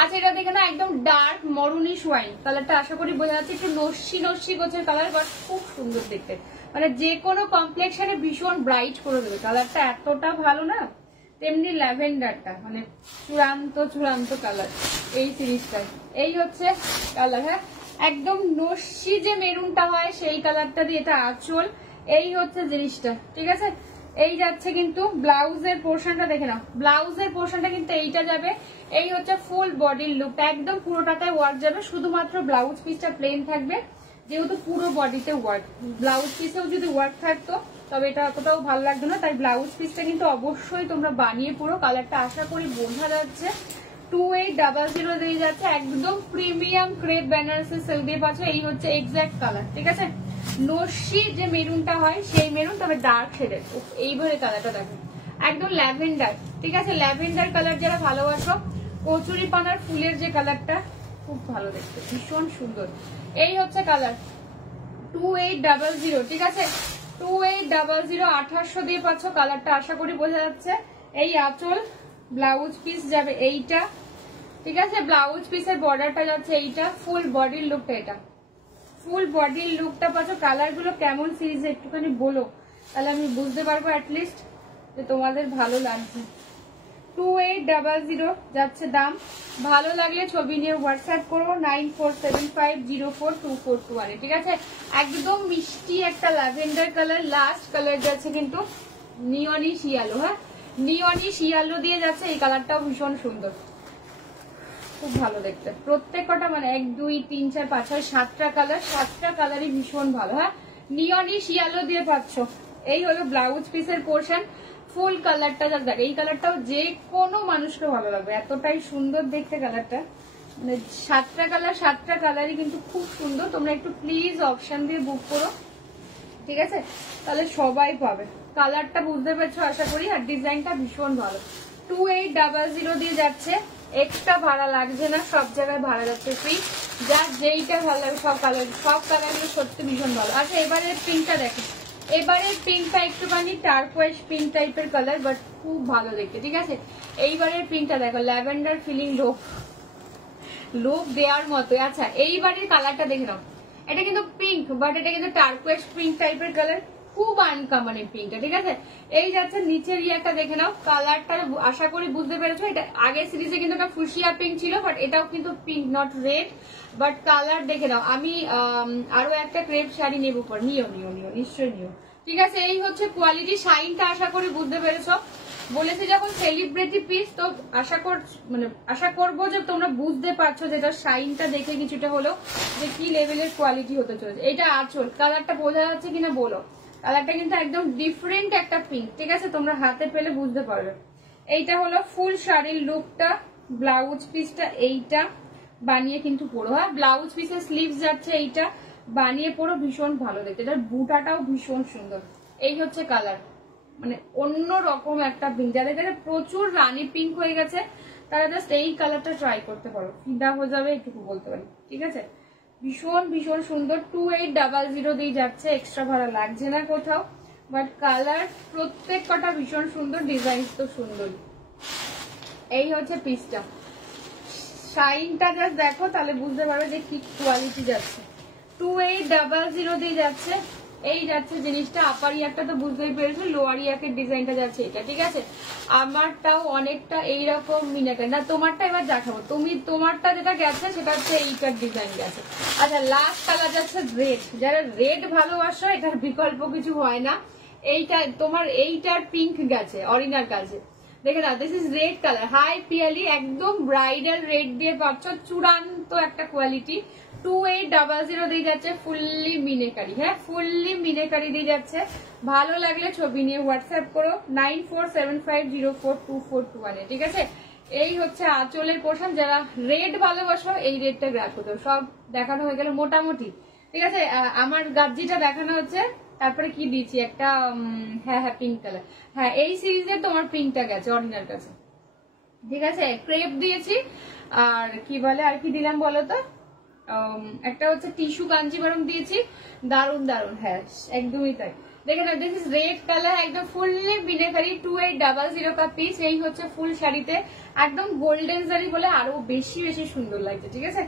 আচ্ছা এটা দেখে না, একদম ডার্ক মরুনিশ ওয়াইন কালারটা, আশা করি বোঝা যাচ্ছে, একটু নস্যি নস্যি গোছের কালার, বাট খুব সুন্দর দেখতে, মানে যে কোনো কমপ্লেক্সনে ভীষণ ব্রাইট করে দেবে কালারটা, এতটা ভালো না। তেমনি ল্যাভেন্ডারটা মানে চূড়ান্ত চূড়ান্ত কালার এই সিরিজটায়। এই হচ্ছে কালার, হ্যাঁ একদম নস্যি যে মেরুনটা হয় সেই কালারটা দিয়ে এটা আঁচল। এই হচ্ছে জিনিসটা, ঠিক আছে। এই যাচ্ছে কিন্তু ব্লাউজের পোর্শনটা দেখে নাও, ব্লাউজের পোর্শনটা কিন্তু এইটা যাবে। এই হচ্ছে ফুল বডির লুকটা, একদম পুরোটাতে ওয়ার্ক যাবে, শুধুমাত্র ব্লাউজ পিসটা প্লেন থাকবে, যেহেতু পুরো বডিতে ওয়ার্ক। ব্লাউজ পিসেও যদি ওয়ার্ক থাকতো তবে এটা অতটাও ভালো লাগতো না, তাই ব্লাউজ পিসটা কিন্তু অবশ্যই তোমরা বানিয়ে পুরো। কালারটা আশা করি বোঝা যাচ্ছে, 2800 দিয়ে যাচ্ছে, একদম প্রিমিয়াম ক্রেপ বেনারসি সিল্ক দিয়ে পাচ্ছ। এই হচ্ছে এক্সাক্ট কালার, ঠিক আছে। নস্যি যে মেরুনটা হয় সেই মেরুন, তবে ডার্ক শেডের। এইভাবে কালারটা দেখো, একদম ল্যাভেন্ডার, ঠিক আছে। ল্যাভেন্ডার কালার যারা ভালোবাসো, কচুরি পানার ফুলের যে কালারটা, খুব ভালো দেখতে, ভীষণ সুন্দর। এই হচ্ছে কালার 2800, ঠিক আছে। 2800 2800 দিয়ে পাচ্ছ। কালারটা আশা করি বোঝা যাচ্ছে। এই আঁচল, ব্লাউজ পিস যাবে এইটা, ঠিক আছে। ব্লাউজ পিসের বর্ডারটা যাচ্ছে এইটা, ফুল বডির লুকটা এটা, ফুল বডির লুকটা পাচ্ছ। কালার গুলো কেমন সিরিজে একটুখানি বলো, তাহলে আমি বুঝতে পারবো অ্যাটলিস্ট যে তোমাদের ভালো লাগছে। 2800 যাচ্ছে দাম। ভালো লাগলে ছবি নিয়ে হোয়াটসঅ্যাপ করো 9475042421, ঠিক আছে। একদম মিষ্টি একটা ল্যাভেন্ডার কালার, লাস্ট কালার যাচ্ছে কিন্তু নিয়নি শিয়ালো, হ্যাঁ নিয়নি শিয়ালো দিয়ে যাচ্ছে। এই কালারটাও ভীষণ সুন্দর, খুব ভালো দেখতে প্রত্যেকটা, মানে 1 2 3 4 5 6 7টা কালার, 7টা কালারই ভীষণ ভালো, হ্যাঁ নিয়নি শিয়ালো দিয়ে পাচ্ছ। এই হলো ব্লাউজ পিসের পোর্শন, ফুল কালারটা যা দেখ, এই কালারটাও যে কোনো মানুষকে ভালো লাগবে, এতটাই সুন্দর দেখতে কালারটা। মানে 7টা কালার, 7টা কালারই কিন্তু খুব সুন্দর। তোমরা একটু প্লিজ অপশন দিয়ে বুক করো, ঠিক আছে, তাহলে সবাই পাবে। কালারটা বুঝতে পারছো আশা করি, আর ডিজাইনটা ভীষণ ভালো। 2800 দিয়ে যাচ্ছে, এক্সট্রা ভাড়া লাগছে না, সব জায়গায় ভাড়া যাচ্ছে ফ্রি। যার যেইটা ভালো লাগে, সব কালারগুলো সত্যি ভীষণ ভালো। আচ্ছা এবারের পিঙ্কটা দেখো, এবারের পিঙ্কটা একটুখানি টার্কোয়াইজ পিঙ্ক টাইপের কালার, বাট খুব ভালো দেখতে, ঠিক আছে। এইবারের পিঙ্কটা দেখো, ল্যাভেন্ডার ফিলিং লোক দেওয়ার মতো। আচ্ছা এইবারের কালারটা দেখে নাও, এটা কিন্তু পিঙ্ক, বাট এটা কিন্তু টার্কোয়াইজ পিঙ্ক টাইপের কালার, খুব আনকমন এই পিঙ্কটা, ঠিক আছে। এই যাচ্ছে নিচের ইয়েটা দেখে নাও, কালারটা আশা করি বুঝতে পেরেছো। এটা আগের সিরিজে কিন্তু একটা ফুশিয়া পিঙ্ক ছিল, বাট এটাও কিন্তু pink, not red, but colour দেখে নাও। আমি আরো একটা ক্রেপ শাড়ি নেবো পর, নিও নিশ্চয়ই নিও, ঠিক আছে। এই হচ্ছে কোয়ালিটি, শাইনটা আশা করি বুঝতে পেরেছো। বলেছি যখন সেলিব্রিটি পিস, তো আশা করবো যে তোমরা বুঝতে পারছো যেটা শাইনটা দেখে কিছুটা হলো যে কি লেভেলের কোয়ালিটি হতে চলেছে। এটা আঁচল, কালারটা বোঝা যাচ্ছে কিনা বলো। কালারটা কিন্তু একদম ডিফারেন্ট একটা পিঙ্ক, ঠিক আছে, তোমরা হাতে পেলে বুঝতে পারবে। এইটা হলো ফুল শাড়ির লুকটা, ব্লাউজ পিসটা এইটা বানিয়ে কিন্তু পরো, হ্যাঁ ব্লাউজ পিসের স্লিভস যাচ্ছে এইটা, বানিয়ে পরো, ভীষণ ভালো দেখতে। এটার বুটাটাও ভীষণ সুন্দর। এই হচ্ছে কালার, মানে অন্য রকম একটা পিঙ্ক। যাদের কাছে প্রচুর রানী পিঙ্ক হয়ে গেছে তারা জাস্ট এই কালারটা ট্রাই করতে পারো, ফিদা হয়ে যাবে, এটুকু বলতে পারি, ঠিক আছে। ভীষণ ভীষণ সুন্দর। 2800 দিয়ে যাচ্ছে, এক্সট্রা ভাড়া লাগছে না কোথাও, বাট কালার প্রত্যেক কটা ভীষণ সুন্দর, ডিজাইন তো সুন্দর। এই হচ্ছে পিসটা, শাইনটা জাস্ট দেখো তাহলে বুঝতে পারবে যে কি কোয়ালিটি যাচ্ছে। 2800 দিয়ে যাচ্ছে, এই যাচ্ছে জিনিসটা। আপার ইয়ারটা তো বুঝতেই পেরেছো, লোয়ার ইয়াকের ডিজাইনটা যাচ্ছে এটা, ঠিক আছে। আমারটাও অনেকটা এইরকম মিনাকার না, তোমারটা এবার দেখাবো। তোমারটা যেটা গেছে সেটা হচ্ছে এইটার ডিজাইন গেছে। আচ্ছা, লাস্ট কালার যাচ্ছে রেড। যারা রেড ভালোবাসো এটার বিকল্প কিছু হয় না। এইটা তোমার এইটার পিঙ্ক গেছে অরিজিনাল কাছে, দেখে না, this is red colour, hi Piyali, একদম ব্রাইডাল রেড দিয়ে পাচ্ছ, চূড়ান্ত একটা কোয়ালিটি। 2800 দিয়ে যাচ্ছে, ফুললি মিনেকারি। হ্যাঁ, ফুললি মিনেকারি দিয়ে যাচ্ছে। ভালো লাগলে ছবি নিয়ে হোয়াটসঅ্যাপ করো 9475042421, ঠিক আছে। এই হচ্ছে আঁচলের পোর্শন। যারা রেড ভালোবাসো এই রেডটা গ্রাফ করতে, সব দেখানো হয়ে গেল মোটামুটি, ঠিক আছে। আমার গাজ্জিটা দেখানো হচ্ছে, তারপরে কি দিয়েছি একটা, হ্যাঁ হ্যাঁ পিঙ্ক কালার, হ্যাঁ এই সিরিজে তোমার পিঙ্কটা গেছে অরিজিনাল কাছে, ঠিক আছে। ক্রেপ দিয়েছি, আর কি বলে, আর কি দিলাম বলো তো, একটা হচ্ছে টিস্যু কাঞ্জিভারম দিয়েছি, দারুন দারুন, হ্যাঁ একদমই তাই। দেখে না, দিস ইজ রেড কালার, একদম ফুললি বিনেকারি, 2800 কা পিস। এই হচ্ছে ফুল শাড়িতে একদম গোল্ডেন শাড়ি বলে আরো বেশি বেশি সুন্দর লাগছে, ঠিক আছে।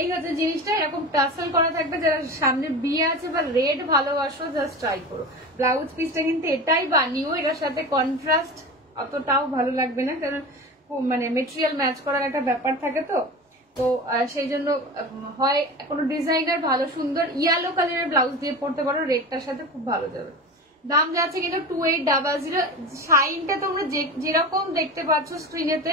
এই হচ্ছে জিনিসটা, এরকম টাসেল করা থাকবে। যারা সামনে বিয়ে আছে বা রেড ভালোবাসো জাস্ট ট্রাই করো। ব্লাউজ পিসটা কিন্তু এটাই বানিও, এটার সাথে কন্ট্রাস্ট অতটাও ভালো লাগবে না, কারণ মানে মেটেরিয়াল ম্যাচ করার একটা ব্যাপার থাকে তো সেই জন্য হয় কোনো ডিজাইনার ভালো সুন্দর ইয়েলো কালারের ব্লাউজ দিয়ে পরতে পারো, রেডটার সাথে খুব ভালো যাবে। দাম যাচ্ছে কিন্তু 2800। শাইনটা তোমরা যেরকম দেখতে পাচ্ছ স্ক্রিনেতে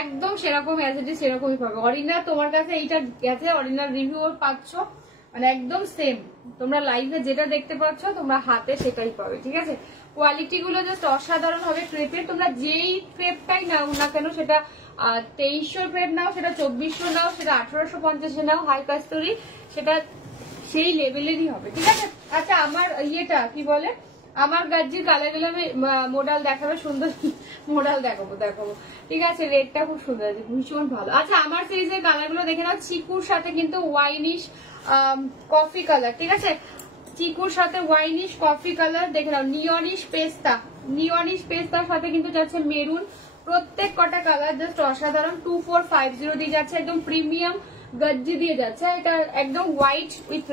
একদম সেরকম অ্যাজ সেরকমই পাবে। অরিজিনাল তোমার কাছে এইটা গেছে, অরিজিনাল রিভিউ পাচ্ছ, মানে একদম সেম তোমরা লাইভে যেটা দেখতে পাচ্ছ তোমরা হাতে সেটাই পাবে, ঠিক আছে। কোয়ালিটি গুলো জাস্ট অসাধারণ হবে ক্রেপের। তোমরা যেই ক্রেপটাই নাও না কেন, সেটা 2300 ক্রেপ নাও, সেটা 2400 নাও, সেটা 1850 নাও, হাই কাস্টরি, সেটা সেই লেভেলেরই হবে, ঠিক আছে। আচ্ছা, আমার ইয়েটা কি বলে, আমার গাজ্জির কালার গুলো আমি মডেল দেখাবে, সুন্দর মডেল দেখাবো, ঠিক আছে। রেডটা খুব সুন্দর আছে, ভীষণ ভালো। আচ্ছা, আমার সিরিজের কালার গুলো দেখে নাও। চিকুর সাথে কিন্তু ওয়াইনিশ কফি কালার, ঠিক আছে। চিকুর সাথে ওয়াইনিশ কফি কালার দেখে নাও। নিয়নিশ পেস্তার সাথে কিন্তু যাচ্ছে মেরুন। প্রত্যেক কটা কালার জাস্ট অসাধারণ। 2450 দিয়ে যাচ্ছে, একদম প্রিমিয়াম গজ্জি দিয়ে যাচ্ছে। এটা একদম হোয়াইট উইথ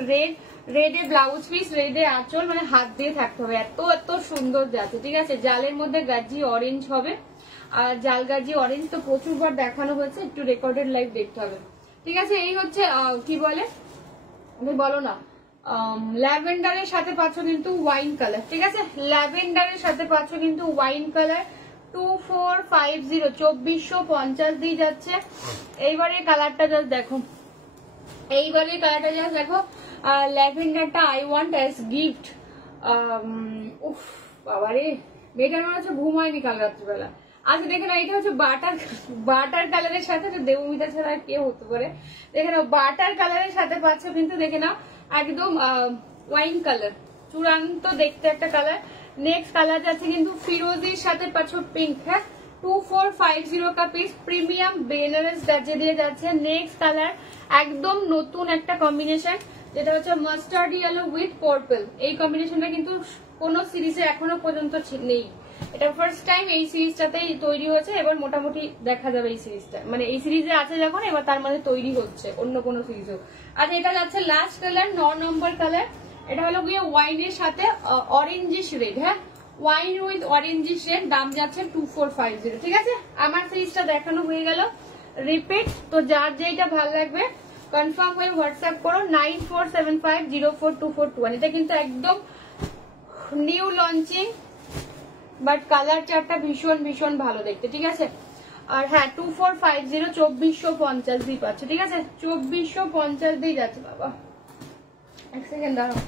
রেডে ব্লাউজ পিস, রেডে আঁচল, মানে হাত দিয়ে থাকতে হবে, এত এত সুন্দর যাচ্ছে, ঠিক আছে। জালের মধ্যে গাজ্জি অরেঞ্জ হবে, আর জাল গাজ্জি অরেঞ্জ তো প্রচুরবার দেখানো হয়েছে, একটু রেকর্ডেড লাইভ দেখতে হবে, ঠিক আছে। এই হচ্ছে কি বলে, আমি বলো না, ল্যাভেন্ডারের সাথে পাচ্ছ কিন্তু ওয়াইন কালার, ঠিক আছে। ল্যাভেন্ডারের সাথে পাচ্ছ কিন্তু ওয়াইন কালার। 2450, 2450 দিয়ে যাচ্ছে। এইবারে কালারটা জাস্ট দেখো, ল্যাভেন্ডারটা আই ওয়ান্ট অ্যাজ গিফট। উফ বাবারে, মেয়েটার মনে হচ্ছে ঘুম হয়নি কাল রাত্রিবেলা। আচ্ছা দেখে নাও, এটা হচ্ছে বাটার কালারের সাথে, দেবমিতা ছাড়া আর কে হতে পারে। দেখে নাও, বাটার কালারের সাথে পাচ্ছ কিন্তু, দেখে নাও একদম ওয়াইন কালার, চূড়ান্ত দেখতে একটা কালার। নেক্সট কালার যাচ্ছে কিন্তু ফিরোজির সাথে পাচ্ছ পিঙ্ক। হ্যাঁ, 2450 কা পিস, প্রিমিয়াম বেনারস গাজে দিয়ে যাচ্ছে। নেক্সট কালার একদম নতুন একটা কম্বিনেশন, যেটা হচ্ছে মাস্টার্ড ইয়েলো উইথ পার্পল। এই কম্বিনেশনটা কিন্তু কোন সিরিজে এখনো পর্যন্ত নেই, এটা ফার্স্ট টাইম এই সিরিজটাতেই তৈরি হয়েছে। এবার মোটামুটি দেখা যাবে এই সিরিজটা, মানে এই সিরিজে আছে যখন, এবার তার মধ্যে তৈরি হচ্ছে অন্য কোনো সিরিজও। আচ্ছা, এটা যাচ্ছে লাস্ট কালার, 9 নম্বর কালার। এটা হলো গিয়ে ওয়াইনের সাথে অরেঞ্জিশ রেড। হ্যাঁ, ওয়াইন উইথ অরেঞ্জিশ রেড, দাম যাচ্ছে 2450, ঠিক আছে। আমার সিরিজটা দেখানো হয়ে গেল, রিপিট। তো যার যেটা ভালো লাগবে কনফার্ম হয়ে হোয়াটসঅ্যাপ করো 9475042421। এটা কিন্তু একদম নিউ লঞ্চিং, বাট কালার চারটা ভীষণ ভীষণ ভালো দেখতে, ঠিক আছে। আর হ্যাঁ, 2450, 2450 দিয়ে পাচ্ছে, ঠিক আছে। 2450 দিয়ে যাচ্ছে। বাবা এক সেকেন্ড দাঁড়াও।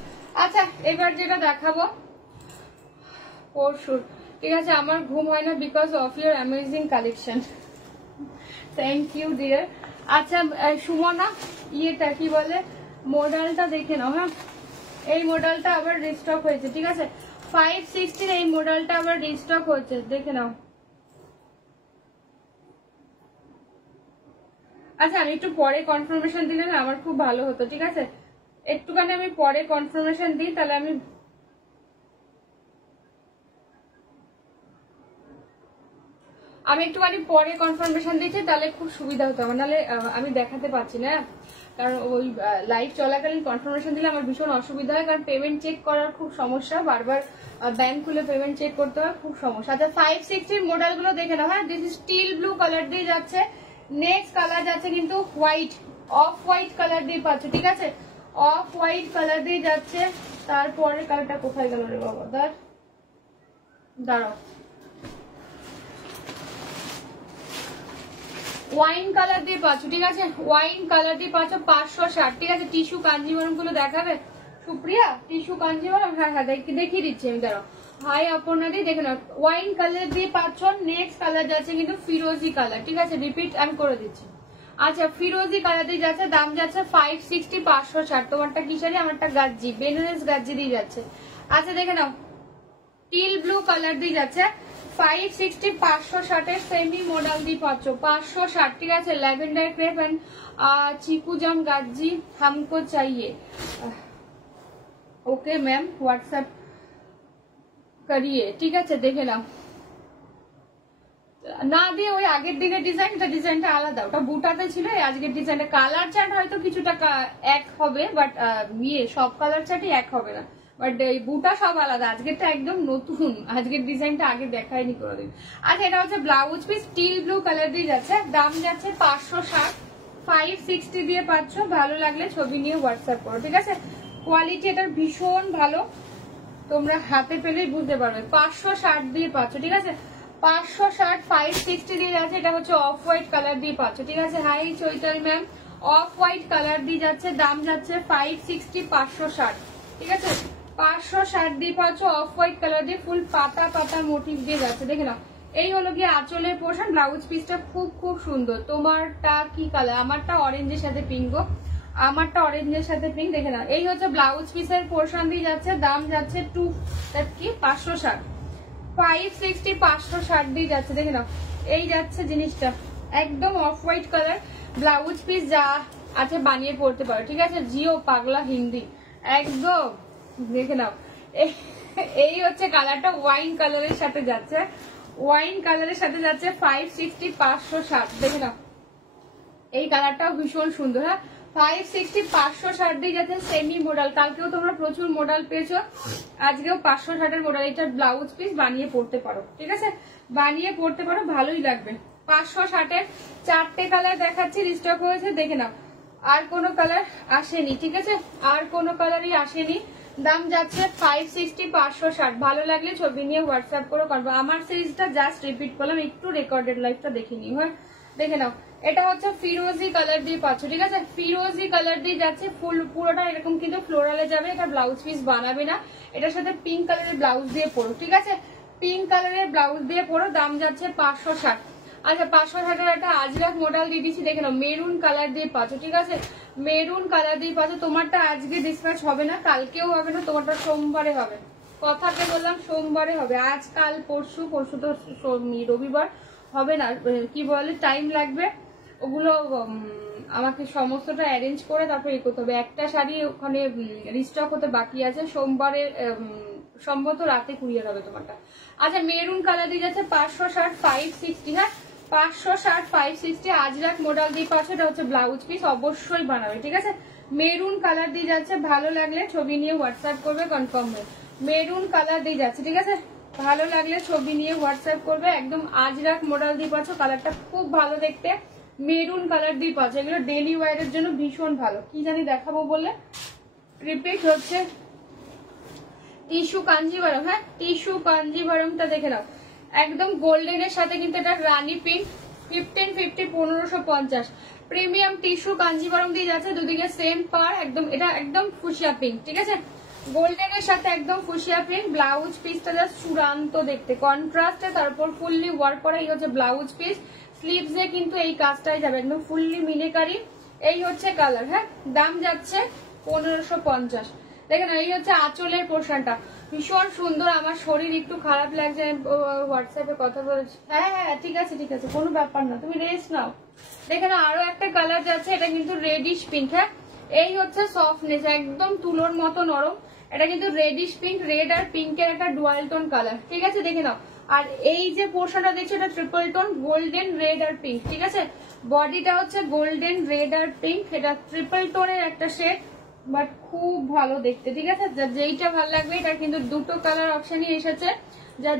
আচ্ছা, এবার যেটা দেখাবো পরশুর, ঠিক আছে। আমার ঘুম হয় না because of your amazing collection, thank you dear. আচ্ছা সুমনা, ইয়েটা কি বলে, মডেলটা দেখে নাও। হ্যাঁ, এই মডেলটা আবার রিস্টক হয়েছে, ঠিক আছে। 560 এই মডেলটা আবার রিস্টক হচ্ছে, দেখে নাও। আচ্ছা আমি একটু পরে কনফার্মেশন দিলে না আমার খুব ভালো হতো, ঠিক আছে? একটুখানি আমি পরে কনফার্মেশন দিই, তাহলে আমি একটুখানি পরে কনফার্মেশন দিচ্ছি, তাহলে খুব সুবিধা হতো আমার, নাহলে আমি দেখাতে পাচ্ছি না, কারণ ওই লাইভ চলাকালীন কনফার্মেশন দিলে আমার ভীষণ অসুবিধা হয়, কারণ পেমেন্ট চেক করার খুব সমস্যা, বারবার ব্যাংক খুলে পেমেন্ট চেক করতে হয়, খুব সমস্যা। আচ্ছা 560 মডেল গুলো দেখে নাও। হ্যাঁ, this is steel blue colour দিয়ে যাচ্ছে, নেক্সট কালার যাচ্ছে কিন্তু হোয়াইট, অফ হোয়াইট কালার দিয়ে পাচ্ছ, ঠিক আছে? অফ হোয়াইট কালার দিয়ে যাচ্ছে। তারপরে কালারটা কোথায় গেল রে বাবা, দাঁড়াও, ওয়াইন কালার দিয়ে পাচ্ছ, ঠিক আছে? ওয়াইন কালার দিয়ে পাচ্ছ 560, ঠিক আছে? টিস্যু কাঞ্জিবরম গুলো দেখাবে সুপ্রিয়া? টিস্যু কাঞ্জিবরম, হ্যাঁ হ্যাঁ দেখিয়ে দিচ্ছি আমি, দাঁড়াও। হাই অপর্ণা দি, দেখে নাও, ওয়াইন কালার দিয়ে পাচ্ছ। নেক্সট কালার যাচ্ছে কিন্তু ফিরোজি কালার, ঠিক আছে? রিপিট আমি করে দিচ্ছি। আচ্ছা ফিরোজি কালার দিয়ে যাচ্ছে, দাম যাচ্ছে 560, 560। তোমারটা কি শাড়ি? আমারটা গাজ্জি, বেনারস গাজ্জি দিয়ে যাচ্ছে। আচ্ছা দেখে নাও, টিল ব্লু কালার দিয়ে যাচ্ছে 560, 560 সেমি মডেল দিয়ে পাচ্ছ, 560, ঠিক আছে? ল্যাভেন্ডার ক্রেপ এন্ড চিকু জাম গাজ্জি হামকো চাইয়ে। ওকে ম্যাম, হোয়াটসঅ্যাপ করিয়ে, ঠিক আছে? দেখে নাও, না দিয়ে ওই আগের দিকের ডিজাইনটা আলাদা, ওটা বুটাতে ছিল, আজকের ডিজাইনটা কালার চার্ট হয়তো কিছুটা এক হবে, বাট সব কালার চার্টই এক হবে না, বাট এই বুটা সব আলাদা। আজকেরটা একদম নতুন, আজকের ডিজাইনটা আগে দেখায়নি কোনোদিন। আচ্ছা এটা হচ্ছে blouse piece, steel blue colour দিয়ে যাচ্ছে, দাম যাচ্ছে 560, 560 দিয়ে পাচ্ছ। ভালো লাগলে ছবি নিয়ে হোয়াটসঅ্যাপ করো, ঠিক আছে? কোয়ালিটি এটার ভীষণ ভালো, তোমরা হাতে পেলেই বুঝতে পারবে। 560 দিয়ে পাচ্ছ, ঠিক আছে? 560, 560 দিয়ে যাচ্ছে। এটা হচ্ছে অফ হোয়াইট কালার দিয়ে পাচ্ছ, ঠিক আছে? Hi Chaital ma'am, off white colour দিয়ে যাচ্ছে, দাম যাচ্ছে 560, 560, ঠিক আছে? 560 দিয়ে পাচ্ছ, অফ হোয়াইট কালার দিয়ে ফুল পাতা পাতা মোটিভ দিয়ে যাচ্ছে। দেখে নাও, এই হলো গিয়ে আঁচলের পোর্শন। ব্লাউজ পিসটা খুব খুব সুন্দর। তোমারটা কি কালার? আমারটা অরেঞ্জের সাথে পিঙ্ক, আমারটা অরেঞ্জের সাথে পিঙ্ক। দেখে নাও, এই হচ্ছে ব্লাউজ পিসের পোর্শন দিয়ে যাচ্ছে, দাম যাচ্ছে 560, 560, 560 দিয়ে যাচ্ছে। দেখে নাও, এই যাচ্ছে জিনিসটা, একদম of white colour blouse piece, যা আছে বানিয়ে পড়তে পারো, ঠিক আছে? জিও পাগলা হিন্দি একদম। দেখে নাও, এই হচ্ছে কালারটা, ওয়াইন কালারের সাথে যাচ্ছে, ওয়াইন কালারের সাথে যাচ্ছে 560, 560। দেখে নাও, এই কালারটাও ভীষণ সুন্দর। হ্যাঁ, 560, 560 দিয়ে যাচ্ছে সেমি মডেল। কালকেও তোমরা প্রচুর মডেল পেয়েছো, আজকেও 560 মডেল। এটা ব্লাউজ পিস বানিয়ে পড়তে পারো, ঠিক আছে? বানিয়ে পড়তে পারো, ভালোই লাগবে। 560 4টে কালার দেখাচ্ছি, রিস্টক হয়েছে, দেখে নাও। আর কোনো কালার আসেনি, ঠিক আছে? আর কোনো কালারই আসেনি। দাম যাচ্ছে 560, 560। ভালো লাগলে ছবি নিয়ে হোয়াটসঅ্যাপ করে করবো। আমার সিরিজটা জাস্ট রিপিট করলাম, একটু রেকর্ডেড লাইভটা দেখে নিও। হ্যাঁ, দেখে নাও, এটা হচ্ছে ফিরোজি কালার দিয়ে পাচ্ছ, ঠিক আছে? ফিরোজি কালার দিয়ে যাচ্ছে, ফুল পুরোটা এরকম কিন্তু ফ্লোরালে যাবে। এটা ব্লাউজ পিস বানাবে না, এটার সাথে পিঙ্ক কালারের ব্লাউজ দিয়ে পরো, ঠিক আছে? পিঙ্ক কালারের ব্লাউজ দিয়ে পরো, দাম যাচ্ছে 560। আচ্ছা 560 একটা আজরাক মডেল দিয়ে দিচ্ছি, দেখে নাও, মেরুন কালার দিয়ে পাচ্ছ, ঠিক আছে? মেরুন কালার দিয়ে পাচ্ছ। তোমারটা আজকে ডিসপ্যাচ হবে না, কালকেও হবে না, তোমারটা সোমবারে হবে। কথাতে বললাম সোমবারে হবে, আজ কাল পরশু, পরশু তো রবিবার হবে না, কি বলে টাইম লাগবে, ওগুলো আমাকে সমস্তটা অ্যারেঞ্জ করে তারপর এ করতে হবে। একটা শাড়ি ওখানে রিস্টক হতে বাকি আছে, সোমবারে সম্ভবত রাতে কুরিয়ার হবে তোমারটা। আচ্ছা মেরুন কালার দিয়ে যাচ্ছে 560, 560। হ্যাঁ, 560, 560 আজরাক মডেল দিয়ে পাচ্ছ। এটা হচ্ছে ব্লাউজ পিস, অবশ্যই বানাবে, ঠিক আছে? মেরুন কালার দিয়ে যাচ্ছে, ভালো লাগলে ছবি নিয়ে হোয়াটসঅ্যাপ করবে, কনফার্ম হয়ে। মেরুন কালার দিয়ে যাচ্ছে, ঠিক আছে? ভালো লাগলে ছবি নিয়ে হোয়াটসঅ্যাপ করবে। একদম আজরাক মডেল দিয়ে পাচ্ছ, কালারটা খুব ভালো দেখতে, মেরুন কালার দিয়ে পাচ্ছ। এগুলো ডেলি ওয়ারের জন্য ভীষণ ভালো। কি জানি দেখাবো বললে, রিপিট হচ্ছে টিস্যু কাঞ্জিভারম। হ্যাঁ, টিস্যু কাঞ্জিভারমটা দেখে নাও, একদম গোল্ডেনের সাথে কিন্তু এটা রানী পিঙ্ক, 1550, 1550 প্রিমিয়াম টিস্যু কাঞ্জিভারম দিয়ে যাচ্ছে। দুদিকে সেম পার, একদম এটা একদম ফুসিয়া পিঙ্ক, ঠিক আছে? গোল্ডেনের সাথে একদম ফুসিয়া পিঙ্ক। ব্লাউজ পিসটা জাস্ট চূড়ান্ত দেখতে, কন্ট্রাস্টে, তারপর ফুললি ওয়ার্ক করা। এই হচ্ছে ব্লাউজ পিস, স্লিভসে কিন্তু এই কাজটাই যাবে, একদম ফুললি মিনেকারি। এই হচ্ছে কালার। হ্যাঁ, দাম যাচ্ছে 1550। দেখেন এই হচ্ছে আঁচলের পোর্শনটা, ভীষণ সুন্দর। আমার শরীর একটু খারাপ লাগছে, হোয়াটসঅ্যাপে কথা বলেছি। হ্যাঁ হ্যাঁ ঠিক আছে ঠিক আছে, কোনো ব্যাপার না, তুমি রেস্ট নাও। দেখে না আরো একটা কালার যাচ্ছে, এটা কিন্তু রেডিশ পিঙ্ক। হ্যাঁ এই হচ্ছে সফটনেস, একদম তুলোর মতো নরম। এটা কিন্তু রেডিশ পিঙ্ক, রেড আর পিঙ্কের একটা ডুয়াল টোন কালার, ঠিক আছে দেখে নাও। আর এই যে পোর্শনটা দেখছো এটা ট্রিপল টোন, গোল্ডেন রেড আর পিঙ্ক, ঠিক আছে। বডিটা হচ্ছে গোল্ডেন রেড আর পিঙ্ক, এটা ট্রিপল টোনের একটা শেড, বাট খুব ভালো দেখতে, ঠিক আছে। যেইটা ভালো লাগবে, এটা কিন্তু দুটো কালার অপশনই এসেছে,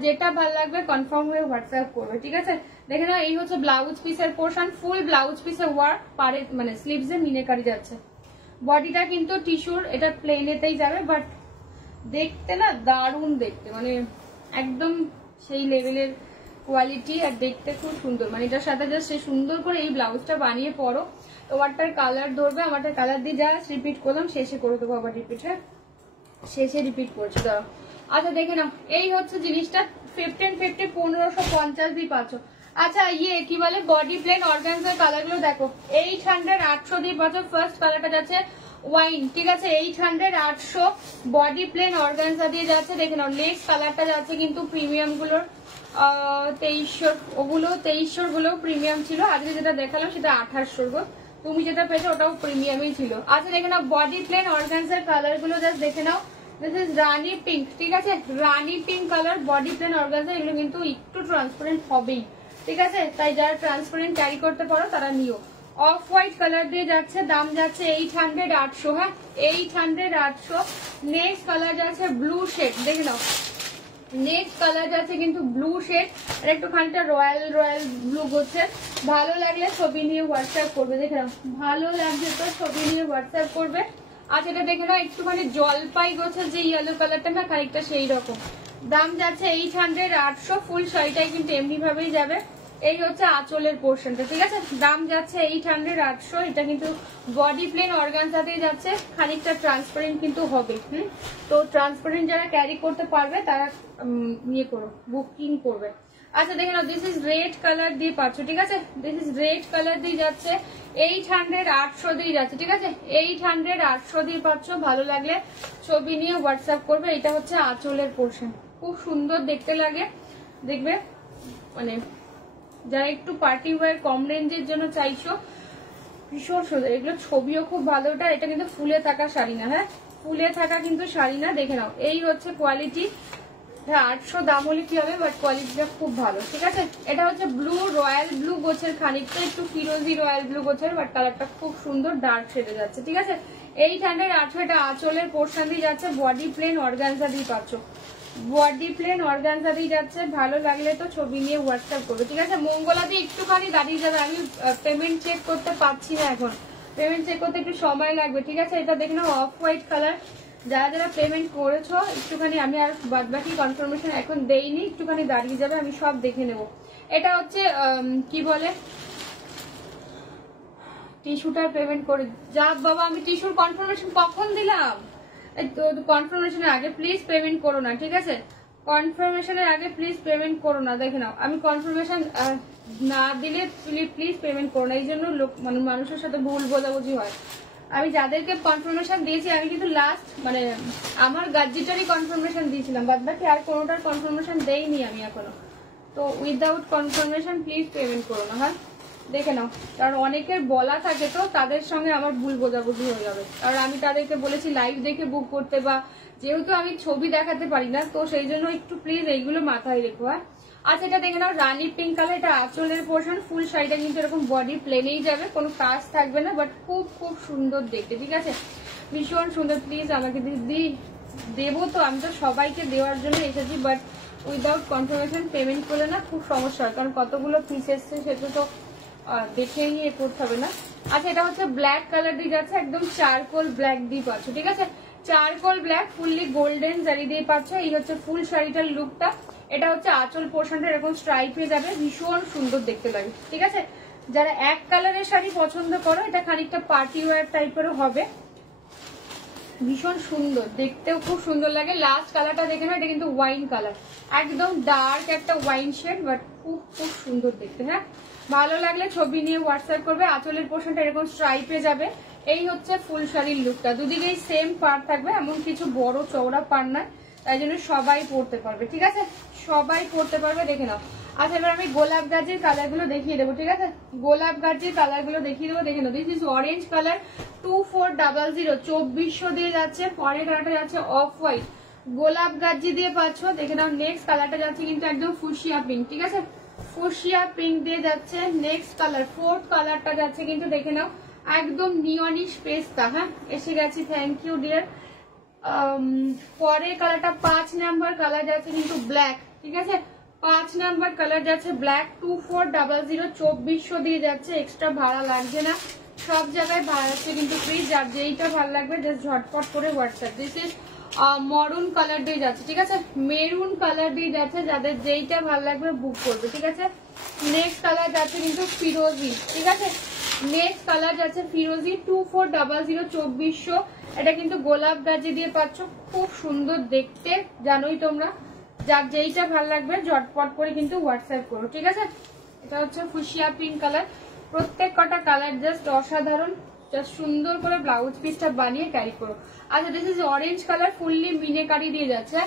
যেটা ভালো লাগবে কনফার্ম হয়ে হোয়াটসঅ্যাপ করবে, ঠিক আছে। দেখে নাও এই হচ্ছে ব্লাউজ পিসের পোর্শন, ফুল ব্লাউজ পিসের ওয়ার্ক, পারে মানে স্লিভসে মিনেকারি যাচ্ছে। বডিটা কিন্তু টিস্যুর, এটা প্লেনেতেই যাবে, বাট দেখতে না দারুণ দেখতে, মানে একদম সেই লেভেলের কোয়ালিটি, আর দেখতে খুব সুন্দর। মানে এটার সাথে জাস্ট সুন্দর করে এই ব্লাউজটা বানিয়ে পরো, তোমারটার কালার ধরবে, আমারটার কালার দিয়ে যা রিপিট করলাম শেষে করে দেবো আবার রিপিট। হ্যাঁ শেষে রিপিট করছি দাঁড়াও। আচ্ছা দেখে নাও এই হচ্ছে জিনিসটা, 1550 1550 দিয়ে পাচ্ছ। আচ্ছা ইয়ে কি বলে বডি প্লেন অর্গানজার কালারগুলো দেখো, 800 800 দিয়ে পাচ্ছ। ফার্স্ট কালারটা যাচ্ছে ওয়াইন, ঠিক আছে, 800 800 বডি প্লেন অর্গানজা দিয়ে যাচ্ছে। দেখে নাও নেক্সট কালারটা যাচ্ছে কিন্তু প্রিমিয়াম গুলোর 2300, ওগুলো 2300 গুলো প্রিমিয়াম ছিল, আজকে যেটা দেখালাম সেটা 2800 গো, তুমি যেটা পেয়েছো ওটাও প্রিমিয়ামই ছিল। আচ্ছা দেখে নাও বডি প্লেন অর্গানজার কালার গুলো জাস্ট দেখে নাও। দিস ইজ রানি পিঙ্ক, ঠিক আছে, rani pink colour body plain organza, এগুলো কিন্তু একটু ট্রান্সপারেন্ট হবেই, ঠিক আছে, তাই যারা ট্রান্সপারেন্ট ক্যারি করতে পারো তারা নিও। অফ হোয়াইট কালার দিয়ে যাচ্ছে, দাম যাচ্ছে 800 800। হ্যাঁ 800 800। নেক্সট কালার যাচ্ছে ব্লু শেড, দেখে নাও নেক্সট কালার যাচ্ছে কিন্তু ব্লু শেড, আর একটু খানিকটা রয়্যাল রয়্যাল ব্লু গোছের। ভালো লাগলে ছবি নিয়ে হোয়াটসঅ্যাপ করবে, দেখে নাও ভালো লাগছে তো ছবি নিয়ে হোয়াটসঅ্যাপ করবে। আচ্ছা এটা দেখে নাও একটুখানি জলপাই গোছের যে ইয়েলো কালারটা না খানিকটা সেই রকম, দাম যাচ্ছে 800 800। ফুল শাড়িটাই কিন্তু এমনি ভাবেই যাবে। এই হচ্ছে আঁচলের পোর্শনটা, ঠিক আছে, দাম যাচ্ছে 800 800। এটা কিন্তু বডি প্লেন অর্গানজাতেই যাচ্ছে, খানিকটা ট্রান্সপারেন্ট কিন্তু হবে। তো ট্রান্সপারেন্ট যারা ক্যারি করতে পারবে তারা ইয়ে করো, বুকিং করবে। আচ্ছা দেখে নাও দিস ইজ রেড কালার দিয়ে পাচ্ছ, ঠিক আছে, দিস ইজ রেড কালার দিয়ে যাচ্ছে 800 800 দিয়ে যাচ্ছে, ঠিক আছে, 800 800 দিয়ে পাচ্ছ। ভালো লাগলে ছবি নিয়ে হোয়াটসঅ্যাপ করবে। এটা হচ্ছে আঁচলের পোর্শন, খুব সুন্দর দেখতে লাগে, দেখবে মানে যারা একটু পার্টি ওয়্যার কম রেঞ্জের জন্য চাইছো, ভীষণ সুন্দর, এগুলো ছবিও খুব ভালো। এটা কিন্তু ফুলে থাকা শাড়ি না, হ্যাঁ ফুলে থাকা কিন্তু শাড়ি না, দেখে নাও এই হচ্ছে কোয়ালিটি। হ্যাঁ 800 দাম হলে কি হবে, বাট কোয়ালিটিটা খুব ভালো, ঠিক আছে। এটা হচ্ছে ব্লু রয়্যাল ব্লু গোছের, খানিকটা একটু ফিরোজি রয়্যাল ব্লু গোছের, বাট কালারটা খুব সুন্দর ডার্ক শেডে যাচ্ছে, ঠিক আছে। 800 800। এটা আঁচলের পোর্শন দিয়ে যাচ্ছে, বডি প্লেন অর্গানজা দিয়ে পাচ্ছ, বডি প্লেন অর্গানজা দিয়ে যাচ্ছে। ভালো লাগলে তো ছবি নিয়ে হোয়াটসঅ্যাপ করবে, ঠিক আছে। মঙ্গলা দিয়ে একটুখানি দাঁড়িয়ে যাবে, আমি পেমেন্ট চেক করতে পারছি না এখন, পেমেন্ট চেক করতে একটু সময় লাগবে, ঠিক আছে। এটা দেখে নাও অফ হোয়াইট কালার, যারা যারা পেমেন্ট করেছো একটুখানি, আমি আর বাদ বাকি কনফার্মেশন এখন দেইনি, একটুখানি দাঁড়িয়ে যাবে, আমি সব দেখে নেব। এটা হচ্ছে কি বলে টিস্যুটার পেমেন্ট করে যাক বাবা, আমি টিস্যুর কনফার্মেশন কখন দিলাম, কনফার্মেশনের আগে প্লিজ পেমেন্ট করো না, ঠিক আছে, কনফার্মেশনের আগে প্লিজ পেমেন্ট করো না। দেখে নাও আমি কনফার্মেশন না দিলে প্লিজ পেমেন্ট করো না, এই জন্য মানে মানুষের সাথে ভুল বোঝাবুঝি হয়। আমি যাদেরকে কনফার্মেশন দিয়েছি আমি কিন্তু লাস্ট মানে আমার গাজ্জিটারই কনফার্মেশন দিয়েছিলাম, বাদ বাকি আর কোনোটার কনফার্মেশন দেইনি আমি এখনো। তো উইদাউট কনফার্মেশন প্লিজ পেমেন্ট করো না, হ্যাঁ দেখে নাও, কারণ অনেকের বলা থাকে তো তাদের সঙ্গে আমার ভুল বোঝাবুঝি হয়ে যাবে। আর আমি তাদেরকে বলেছি লাইভ দেখে বুক করতে, বা যেহেতু আমি ছবি দেখাতে পারি না, তো সেই জন্য একটু প্লিজ এইগুলো মাথায় রেখো। হ্যাঁ আচ্ছা এটা দেখে নাও রানি পিঙ্ক কালার, এটা আঁচলের পোর্শন, ফুল শাড়িটা কিন্তু এরকম বডি প্লেনেই যাবে, কোনো কাজ থাকবে না, বাট খুব খুব সুন্দর দেখতে, ঠিক আছে, ভীষণ সুন্দর। প্লিজ আমাকে দিদি দেবো তো, আমি তো সবাইকে দেওয়ার জন্য এসেছি, বাট উইদাউট কনফার্মেশন পেমেন্ট করলে না খুব সমস্যা হয়, কারণ কতগুলো পিস এসছে সেটা তো দেখে নিয়ে করতে হবে না। আচ্ছা এটা হচ্ছে ব্ল্যাক কালার দিয়ে যাচ্ছে, একদম চারকোল ব্ল্যাক দিয়ে পাচ্ছ, ঠিক আছে, চারকোল ব্ল্যাক ফুললি গোল্ডেন জারি দিয়ে পাচ্ছ। এই হচ্ছে ফুল শাড়িটার লুকটা। এটা হচ্ছে আঁচল পোর্শনটা এরকম স্ট্রাইপে যাবে, ভীষণ সুন্দর দেখতে লাগে, ঠিক আছে। যারা এক কালারের শাড়ি পছন্দ করো, এটা খানিকটা পার্টি ওয়্যার টাইপেরও হবে, ভীষণ সুন্দর দেখতেও খুব সুন্দর লাগে। লাস্ট কালারটা দেখে না, এটা কিন্তু ওয়াইন কালার, একদম ডার্ক একটা ওয়াইন শেড, বাট খুব খুব সুন্দর দেখতে। হ্যাঁ ভালো লাগলে ছবি নিয়ে হোয়াটসঅ্যাপ করবে। আঁচলের পোর্শনটা এরকম স্ট্রাইপে যাবে, এই হচ্ছে ফুল শাড়ির লুকটা, দুদিকেই সেম পার থাকবে, এমন কিছু বড় চওড়া পার নয়, তাই জন্য সবাই পরতে পারবে। ঠিক আছে, সবাই পরতে পারবে। দেখে নাও। আচ্ছা এবার আমি গোলাপ গাছের কালার গুলো দেখিয়ে দেবো। ঠিক আছে, গোলাপ গাছের কালার গুলো দেখিয়ে দেবো। দেখে নাও, দিস ইজ অরেঞ্জ কালার 2400 2400 দিয়ে যাচ্ছে। পরের কালারটা যাচ্ছে অফ হোয়াইট, গোলাপ গাজি দিয়ে পাচ্ছ। দেখে নাও, নেক্সট কালারটা যাচ্ছে কিন্তু একদম ফুশিয়া পিঙ্ক। ঠিক আছে, ফুশিয়া পিঙ্ক দিয়ে যাচ্ছে। নেক্সট কালার, ফোর্থ কালারটা যাচ্ছে কিন্তু দেখে নাও একদম নিয়নিশ পেস্তা। হ্যাঁ, এসে গেছি, থ্যাংক ইউ ডিয়ার। পরের কালারটা 5 নাম্বার কালার যাচ্ছে কিন্তু ব্ল্যাক। ঠিক আছে, 5 নাম্বার কালার যাচ্ছে ব্ল্যাক 2400 2400 দিয়ে যাচ্ছে। এক্সট্রা ভাড়া লাগছে না, সব জায়গায় ভাড়া আছে কিন্তু প্লিজ যার যেইটা ভালো লাগবে জাস্ট ঝটপট করে WhatsApp. This is maroon colour দিয়ে যাচ্ছে। ঠিক আছে, মেরুন কালার দিয়ে যাচ্ছে, যাদের যেইটা ভালো লাগবে বুক করবে। ঠিক আছে, নেক্সট কালার যাচ্ছে কিন্তু ফিরোজি। ঠিক আছে, নেক্সট কালার যাচ্ছে ফিরোজি 2400 2400। এটা কিন্তু গোলাপ গাজি দিয়ে পাচ্ছ, খুব সুন্দর দেখতে, জানোই তোমরা। যার যেইটা ভালো লাগবে ঝটপট করে কিন্তু হোয়াটসঅ্যাপ করো। ঠিক আছে, এটা হচ্ছে ফুশিয়া পিঙ্ক কালার। প্রত্যেক কটা কালার জাস্ট অসাধারণ, জাস্ট সুন্দর করে ব্লাউজ পিসটা বানিয়ে ক্যারি করো। আচ্ছা this is orange colour, fully meenakari দিয়ে যাচ্ছে।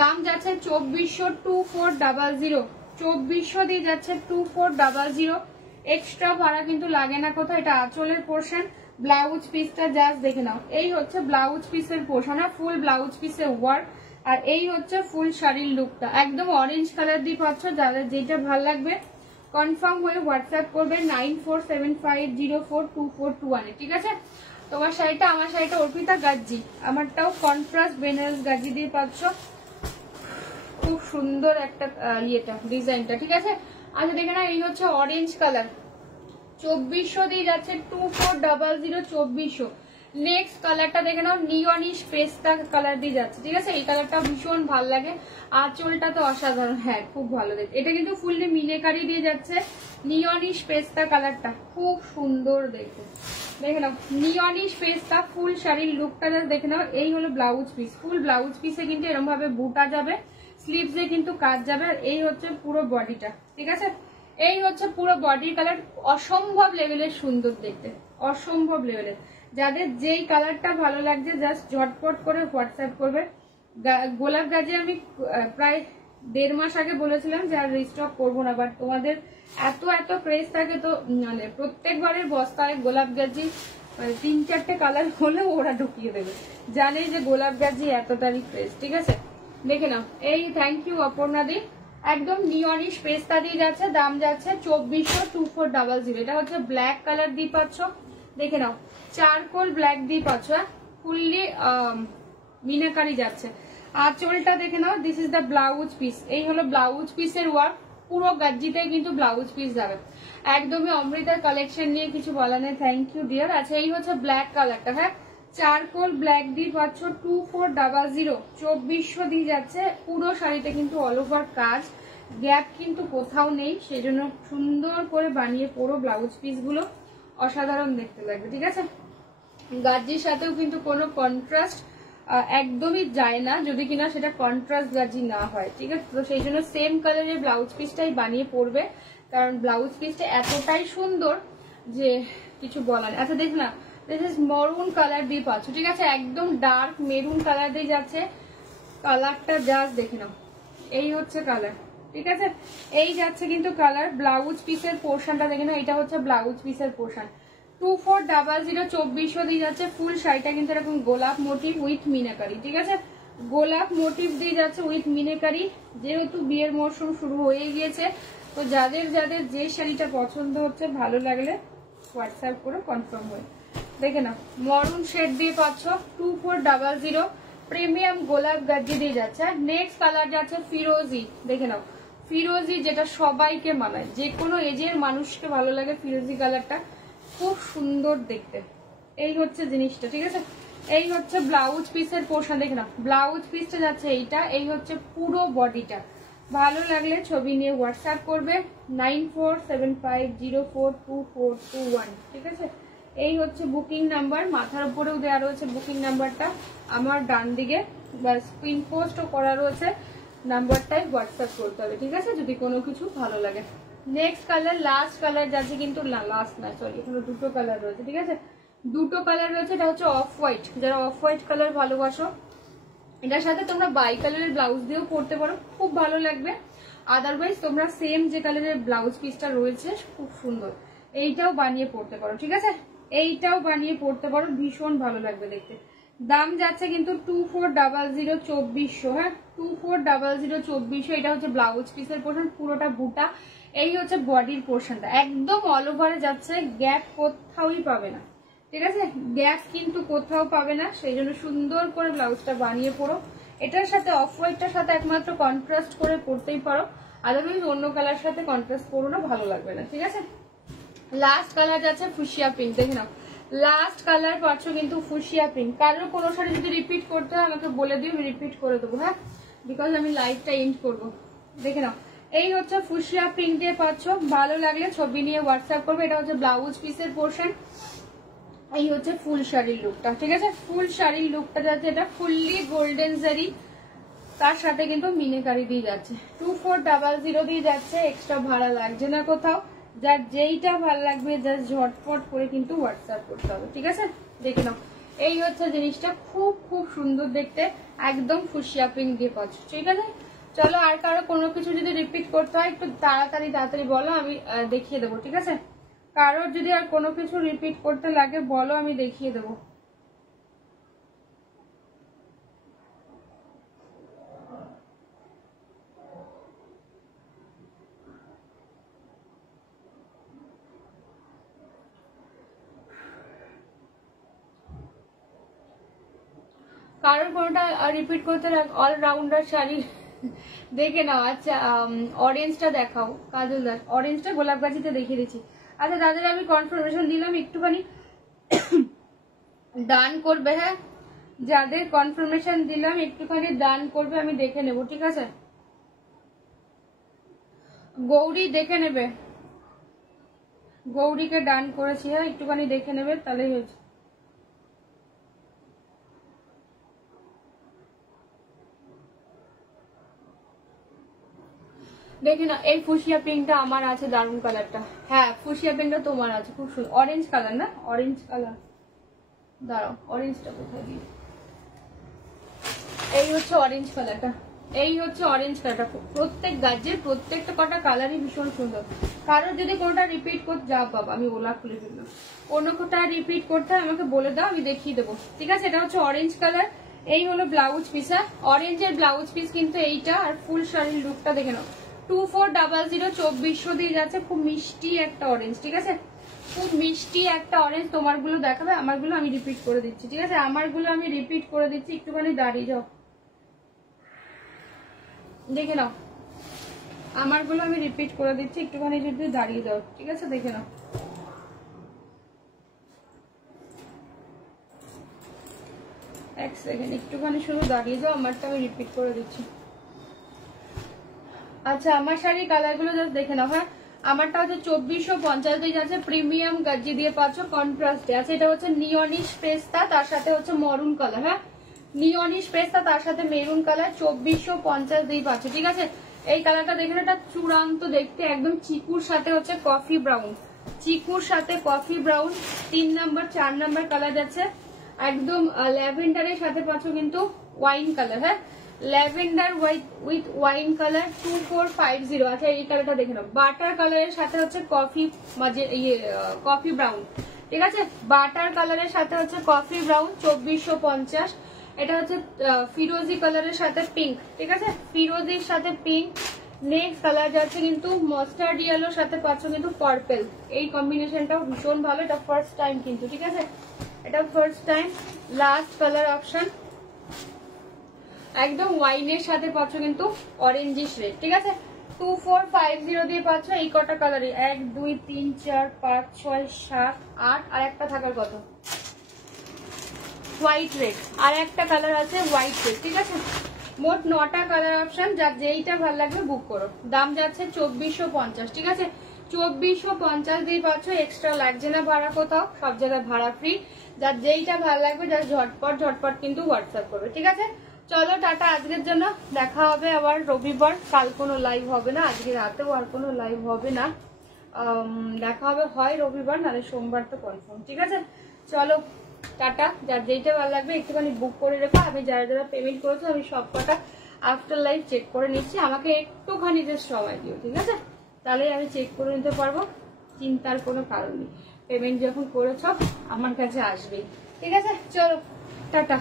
দাম যাচ্ছে 2400 2400 2400 দিয়ে যাচ্ছে 2400। এক্সট্রা ভাড়া কিন্তু লাগে না কোথাও। এটা আঁচলের পোর্শন, ব্লাউজ পিসটা জাস্ট দেখে নাও। এই হচ্ছে ব্লাউজ পিসের পোর্শন, ফুল ব্লাউজ পিসের ওয়ার্ক। আর এই হচ্ছে ফুল শাড়ির লুকটা, একদম অরেঞ্জ কালার দিয়ে পাচ্ছ। যাদের যেটা ভালো লাগবে কনফার্ম হয়ে হোয়াটসঅ্যাপ করবে 9475042421। ঠিক আছে, তোমার শাড়িটা, আমার শাড়িটা অর্পিতা গাজ্জি, আমারটাও কন্ট্রাস্ট বেনারস গাজ্জি দিয়ে পাচ্ছ। খুব সুন্দর একটা ইয়েটা ডিজাইনটা। ঠিক আছে, আচ্ছা দেখে না, এই হচ্ছে অরেঞ্জ কালার 2400 দিয়ে যাচ্ছে 2400 2400। নেক্সট কালারটা দেখে নাও, নিয়নিশ পেস্তা কালার দিয়ে যাচ্ছে। ঠিক আছে, এই কালারটা ভীষণ ভালো লাগে, আঁচলটা তো অসাধারণ। হ্যাঁ, খুব ভালো দেখতে। এটা কিন্তু ফুললি মিনেকারি দিয়ে যাচ্ছে। নিয়নিশ পেস্তা কালারটা খুব সুন্দর দেখতে, দেখে নাও। নিয়নিশ পেস্তা ফুল শাড়ির লুকটা দেখে নাও। এই হলো ব্লাউজ পিস, ফুল ব্লাউজ পিসে কিন্তু এরকম ভাবে বুটা যাবে, স্লিভসে কিন্তু কাজ যাবে। আর এই হচ্ছে পুরো বডিটা। ঠিক আছে, এই হচ্ছে পুরো বডির কালার, অসম্ভব লেভেলের সুন্দর দেখতে, অসম্ভব লেভেলের। যাদের যেই কালারটা ভালো লাগছে জাস্ট ঝটপট করে হোয়াটসঅ্যাপ করবে। গোলাপ গাজে আমি প্রায় 1.5 মাস আগে বলেছিলাম যে আর রিস্টক করবো না, বাট তোমাদের এত এত ক্রেজ থাকে তো মানে প্রত্যেকবারের বস্তায় গোলাপ গাজি 3-4টে কালার হলে ওরা ঢুকিয়ে দেবে, জানে যে গোলাপ গাজি এতটারই ক্রেজ। ঠিক আছে, দেখে নাও। এই থ্যাংক ইউ অপর্ণা দি, একদম নিয়নিশ পেস্তা দিয়ে যাচ্ছে। দাম যাচ্ছে 2400 2400। এটা হচ্ছে ব্ল্যাক কালার দিয়ে পাচ্ছ। দেখে নাও, চারকোল ব্ল্যাক দিয়ে পাচ্ছ, ফুললি মিনাকারি যাচ্ছে। আঁচলটা দেখে নাও, this is the blouse piece. এই হলো ব্লাউজ পিসের ওয়ার্ক, পুরো গাজ্জিতে কিন্তু ব্লাউজ পিস যাবে। একদমই অমৃতার কালেকশন নিয়ে কিছু বলা নেই, থ্যাংক ইউ ডিয়ার। আচ্ছা এই হচ্ছে ব্ল্যাক কালারটা। হ্যাঁ, চারকোল ব্ল্যাক দিয়ে পাচ্ছ 2400 2400 দিয়ে যাচ্ছে। পুরো শাড়িতে কিন্তু অল ওভার কাজ, গ্যাপ কিন্তু কোথাও নেই, সেই জন্য সুন্দর করে বানিয়ে পুরো ব্লাউজ পিস গুলো অসাধারণ দেখতে লাগবে। ঠিক আছে, গাজ্জির সাথেও কিন্তু কোনো কন্ট্রাস্ট একদমই যায় না, যদি কিনা সেটা কন্ট্রাস্ট গাজি না হয়। ঠিক আছে, তো সেই জন্য সেম কালারের ব্লাউজ পিসটাই বানিয়ে পরবে, কারণ ব্লাউজ পিসটা এতটাই সুন্দর যে কিছু বলার। আচ্ছা দেখ না, দিস ইজ মরুন কালার দিয়ে পাচ্ছ। ঠিক আছে, একদম ডার্ক মেরুন কালার দিয়ে যাচ্ছে। কালারটা জাস্ট দেখে নাও, এই হচ্ছে কালার। ঠিক আছে, এই যাচ্ছে কিন্তু কালার। ব্লাউজ পিসের পোর্শনটা দেখে নাও, এটা হচ্ছে ব্লাউজ পিসের পোর্শন 2400 2400 দিয়ে যাচ্ছে। ফুল শাড়িটা কিন্তু এরকম গোলাপ মোটিভ উইথ মিনাকারি। ঠিক আছে, গোলাপ মোটিভ দিয়ে যাচ্ছে উইথ মিনাকারি। যেহেতু বিয়ের মরশুম শুরু হয়ে গিয়েছে, তো যাদের যাদের যে শাড়িটা পছন্দ হচ্ছে ভালো লাগলে হোয়াটসঅ্যাপ করে কনফার্ম হয়ে দেখে নাও। মরুন শেড দিয়ে পাচ্ছ 2400। প্রিমিয়াম গোলাপ গাজ্জি দিয়ে যাচ্ছে। আর নেক্সট কালার যাচ্ছে ফিরোজি। দেখে নাও, ফিরোজি যেটা সবাইকে মানায়, যে কোনো এজের মানুষকে ভালো লাগে ফিরোজি কালারটা, খুব সুন্দর দেখতে। এই হচ্ছে জিনিসটা। ঠিক আছে, এই হচ্ছে ব্লাউজ পিসের পোর্শন। দেখে নাও, ব্লাউজ পিসটা যাচ্ছে এইটা। এই হচ্ছে পুরো বডিটা। ভালো লাগলে ছবি নিয়ে হোয়াটসঅ্যাপ করবে 9475042421। ঠিক আছে, এই হচ্ছে বুকিং নাম্বার, মাথার উপরেও দেওয়া রয়েছে বুকিং নাম্বারটা, আমার ডান দিকে স্ক্রিন পোস্টও করা রয়েছে, নাম্বারটাই হোয়াটসঅ্যাপ করতে হবে। ঠিক আছে, যদি কোনো কিছু ভালো লাগে। নেক্সট কালার, লাস্ট কালার যাচ্ছে কিন্তু না, লাস্ট না সরি, এখানে দুটো কালার রয়েছে। ঠিক আছে, দুটো কালার রয়েছে, এটা হচ্ছে অফ হোয়াইট, যারা অফ হোয়াইট কালার ভালোবাসো এটার সাথে তোমরা বাই কালারের ব্লাউজ দিয়েও পরতে পারো, খুব ভালো লাগবে। আদারওয়াইজ তোমরা সেম যে কালারের ব্লাউজ পিসটা রয়েছে খুব সুন্দর, এইটাও বানিয়ে পরতে পারো, ঠিক আছে, এইটাও বানিয়ে পরতে পারো, ভীষণ ভালো লাগবে দেখতে। দাম যাচ্ছে কিন্তু 2400 2400, হ্যাঁ 2400 2400। এটা হচ্ছে ব্লাউজ পিসের পোর্শন, পুরোটা বুটা, এই হচ্ছে বডির পোর্শনটা, একদম অল ওভারে যাচ্ছে, গ্যাপ কোথাওই পাবে না, ঠিক আছে, গ্যাপ কিন্তু কোথাও পাবে না, সেই জন্য সুন্দর করে ব্লাউজটা বানিয়ে পরো। এটার সাথে অফ হোয়াইটটার সাথে একমাত্র কন্ট্রাস্ট করে পরতেই পারো, আদারওয়াইজ অন্য কালার সাথে কন্ট্রাস্ট করো না, ভালো লাগবে না, ঠিক আছে। লাস্ট কালার যাচ্ছে ফুশিয়া পিঙ্ক, দেখে নাও লাস্ট কালার পাচ্ছ কিন্তু ফুশিয়া পিঙ্ক। কারোর কোনো সাথে যদি রিপিট করতে হয় আমাকে বলে দিও, আমি রিপিট করে দেবো, হ্যাঁ, বিকজ আমি লাইভটা এন্ড করবো। দেখে নাও এই হচ্ছে ফুশিয়া পিঙ্ক দিয়ে পাচ্ছ, ভালো লাগলে ছবি নিয়ে হোয়াটসঅ্যাপ করবে। এটা হচ্ছে ব্লাউজ পিসের পোর্শন, এই হচ্ছে ফুল শাড়ির লুকটা, ঠিক আছে, ফুল শাড়ির লুকটা যাচ্ছে, এটা ফুললি গোল্ডেন জারি, তার সাথে কিন্তু মিনেকারি দিয়ে যাচ্ছে, 2400 দিয়ে যাচ্ছে, এক্সট্রা ভাড়া লাগছে না কোথাও। যার যেইটা ভালো লাগবে জাস্ট ঝটপট করে কিন্তু হোয়াটসঅ্যাপ করতে হবে, ঠিক আছে। দেখে নাও এই হচ্ছে জিনিসটা, খুব খুব সুন্দর দেখতে, একদম ফুশিয়া পিঙ্ক দিয়ে পাচ্ছ, ঠিক আছে। চলো আর কারো কোনো কিছু যদি রিপিট করতে হয় একটু তাড়াতাড়ি বলো, আমি দেখিয়ে দেবো, ঠিক আছে। কারোর যদি আর কোনো কিছু রিপিট করতে লাগে বলো, আমি দেখিয়ে দেবো। কারোর কোনোটা রিপিট করতে অলরাউন্ডার শাড়ি দেখে নাও। আচ্ছা অরেঞ্জটা দেখাও, কাজল দাস অরেঞ্জটা গোলাপ গাছিতে দেখিয়ে দিচ্ছি। আচ্ছা দাদার আমি কনফার্মেশন দিলাম, একটুখানি ডান করবে, হ্যাঁ যাদের কনফার্মেশন দিলাম একটুখানি ডান করবে, আমি দেখে নেব, ঠিক আছে। গৌরী দেখে নেবে, গৌরীকে ডান করেছি, হ্যাঁ একটুখানি দেখে নেবে তাহলেই হয়েছে। দেখি না এই ফুশিয়া পিঙ্কটা আমার আছে, দারুন কালারটা, হ্যাঁ ফুশিয়া পিঙ্কটা তোমার আছে, খুব সুন্দর অরেঞ্জ কালার, না অরেঞ্জ কালার, দাঁড়াও অরেঞ্জটা কোথায় দিই, এই হচ্ছে অরেঞ্জ কালারটা, এই হচ্ছে অরেঞ্জ কালারটা, প্রত্যেক গাছের প্রত্যেকটা কটা কালারই ভীষণ সুন্দর। কারোর যদি কোনটা রিপিট করতে যাও বাবা, আমি ওলা খুলে ফেললাম, অন্য কোনটা রিপিট করতে হয় আমাকে বলে দাও, আমি দেখিয়ে দেবো, ঠিক আছে। এটা হচ্ছে অরেঞ্জ কালার, এই হলো ব্লাউজ পিস, অরেঞ্জের ব্লাউজ পিস কিন্তু এইটা, আর ফুল শাড়ির লুকটা দেখে নাও, 2400 2400 দিয়ে যাচ্ছে, খুব মিষ্টি একটা অরেঞ্জ, ঠিক আছে, খুব মিষ্টি একটা অরেঞ্জ। তোমারগুলো দেখাবে, আমারগুলো আমি রিপিট করে দিচ্ছি, ঠিক আছে, আমারগুলো আমি রিপিট করে দিচ্ছি, একটুখানি দাঁড়িয়ে যাও, দেখে নাও আমারগুলো আমি রিপিট করে দিচ্ছি, একটুখানি যদি দাঁড়িয়ে যাও, ঠিক আছে, দেখে নাও। এক সেকেন্ড একটুখানি শুধু দাঁড়িয়ে যাও, আমারটা আমি রিপিট করে দিচ্ছি। আচ্ছা আমার শাড়ির কালারগুলো জাস্ট দেখে নাও, হ্যাঁ আমারটা হচ্ছে 2450 দিয়ে যাচ্ছে, প্রিমিয়াম গাজি দিয়ে পাচ্ছ, কন্ট্রাস্টে আছে, এটা হচ্ছে নিয়নিশ পেস্তা, তার সাথে হচ্ছে মরুন কালার, হ্যাঁ নিয়নিশ পেস্তা তার সাথে মেরুন কালার, 2450 দিয়ে পাচ্ছ, ঠিক আছে। এই কালারটা দেখে না, এটা চূড়ান্ত দেখতে, একদম চিকুর সাথে হচ্ছে কফি ব্রাউন, চিকুর সাথে coffee brown, 3 number 4 number colour যাচ্ছে, একদম ল্যাভেন্ডারের সাথে পাচ্ছ কিন্তু ওয়াইন কালার, হ্যাঁ ল্যাভেন্ডার উইথ ওয়াইন কালার, 2450। আচ্ছা এই কালারটা দেখে নাও, বাটার কালারের সাথে হচ্ছে কফি মাঝে কফি ব্রাউন, ঠিক আছে, বাটার কালারের সাথে হচ্ছে কফি ব্রাউন, 2450। এটা হচ্ছে ফিরোজি কালারের সাথে পিঙ্ক, ঠিক আছে, ফিরোজির সাথে পিঙ্ক। নেক্সট কালার যাচ্ছে কিন্তু মাস্টার্ড ইয়েলোর সাথে পাচ্ছ কিন্তু পার্পল, এই কম্বিনেশনটাও ভীষণ ভালো, এটা ফার্স্ট টাইম কিন্তু, ঠিক আছে, এটা first time. Last colour option একদম ওয়াইনের সাথে পাচ্ছ কিন্তু অরেঞ্জিশ রেড, ঠিক আছে, 2450 দিয়ে পাচ্ছ এই কটা কালারই, 1 2 3 4 5 6 7 8, আর একটা থাকার কথা হোয়াইট রেড, আর একটা কালার আছে হোয়াইট রেড, ঠিক আছে, মোট 9টা কালার অপশন, যার যেইটা ভালো লাগবে বুক করো। দাম যাচ্ছে 2450, ঠিক আছে, 2450 দিয়ে পাচ্ছ, এক্সট্রা লাগছে না ভাড়া কোথাও, সব জায়গায় ভাড়া ফ্রি। যার যেইটা ভালো লাগবে যার ঝটপট কিন্তু হোয়াটসঅ্যাপ করবে, ঠিক আছে। চলো টাটা আজকের জন্য, দেখা হবে আবার রবিবার, কাল কোনো লাইভ হবে না, আজকে রাতেও আর কোনো লাইভ হবে না। দেখা হবে হয় রবিবার, নাহলে সোমবার তো কনফার্ম। ঠিক আছে, চলো টাটা। যার যেইটা ভালো লাগবে একটুখানি বুক করে রেখো। আমি যারা যারা পেমেন্ট করেছো আমি সব কটা আফটার লাইভ চেক করে নিচ্ছি, আমাকে একটুখানি জাস্ট সময় দিও, ঠিক আছে? তাহলেই আমি চেক করে নিতে পারবো, চিন্তার কোনো কারণ নেই। পেমেন্ট যখন করেছো আমার কাছে আসবেই, ঠিক আছে? চলো টাটা।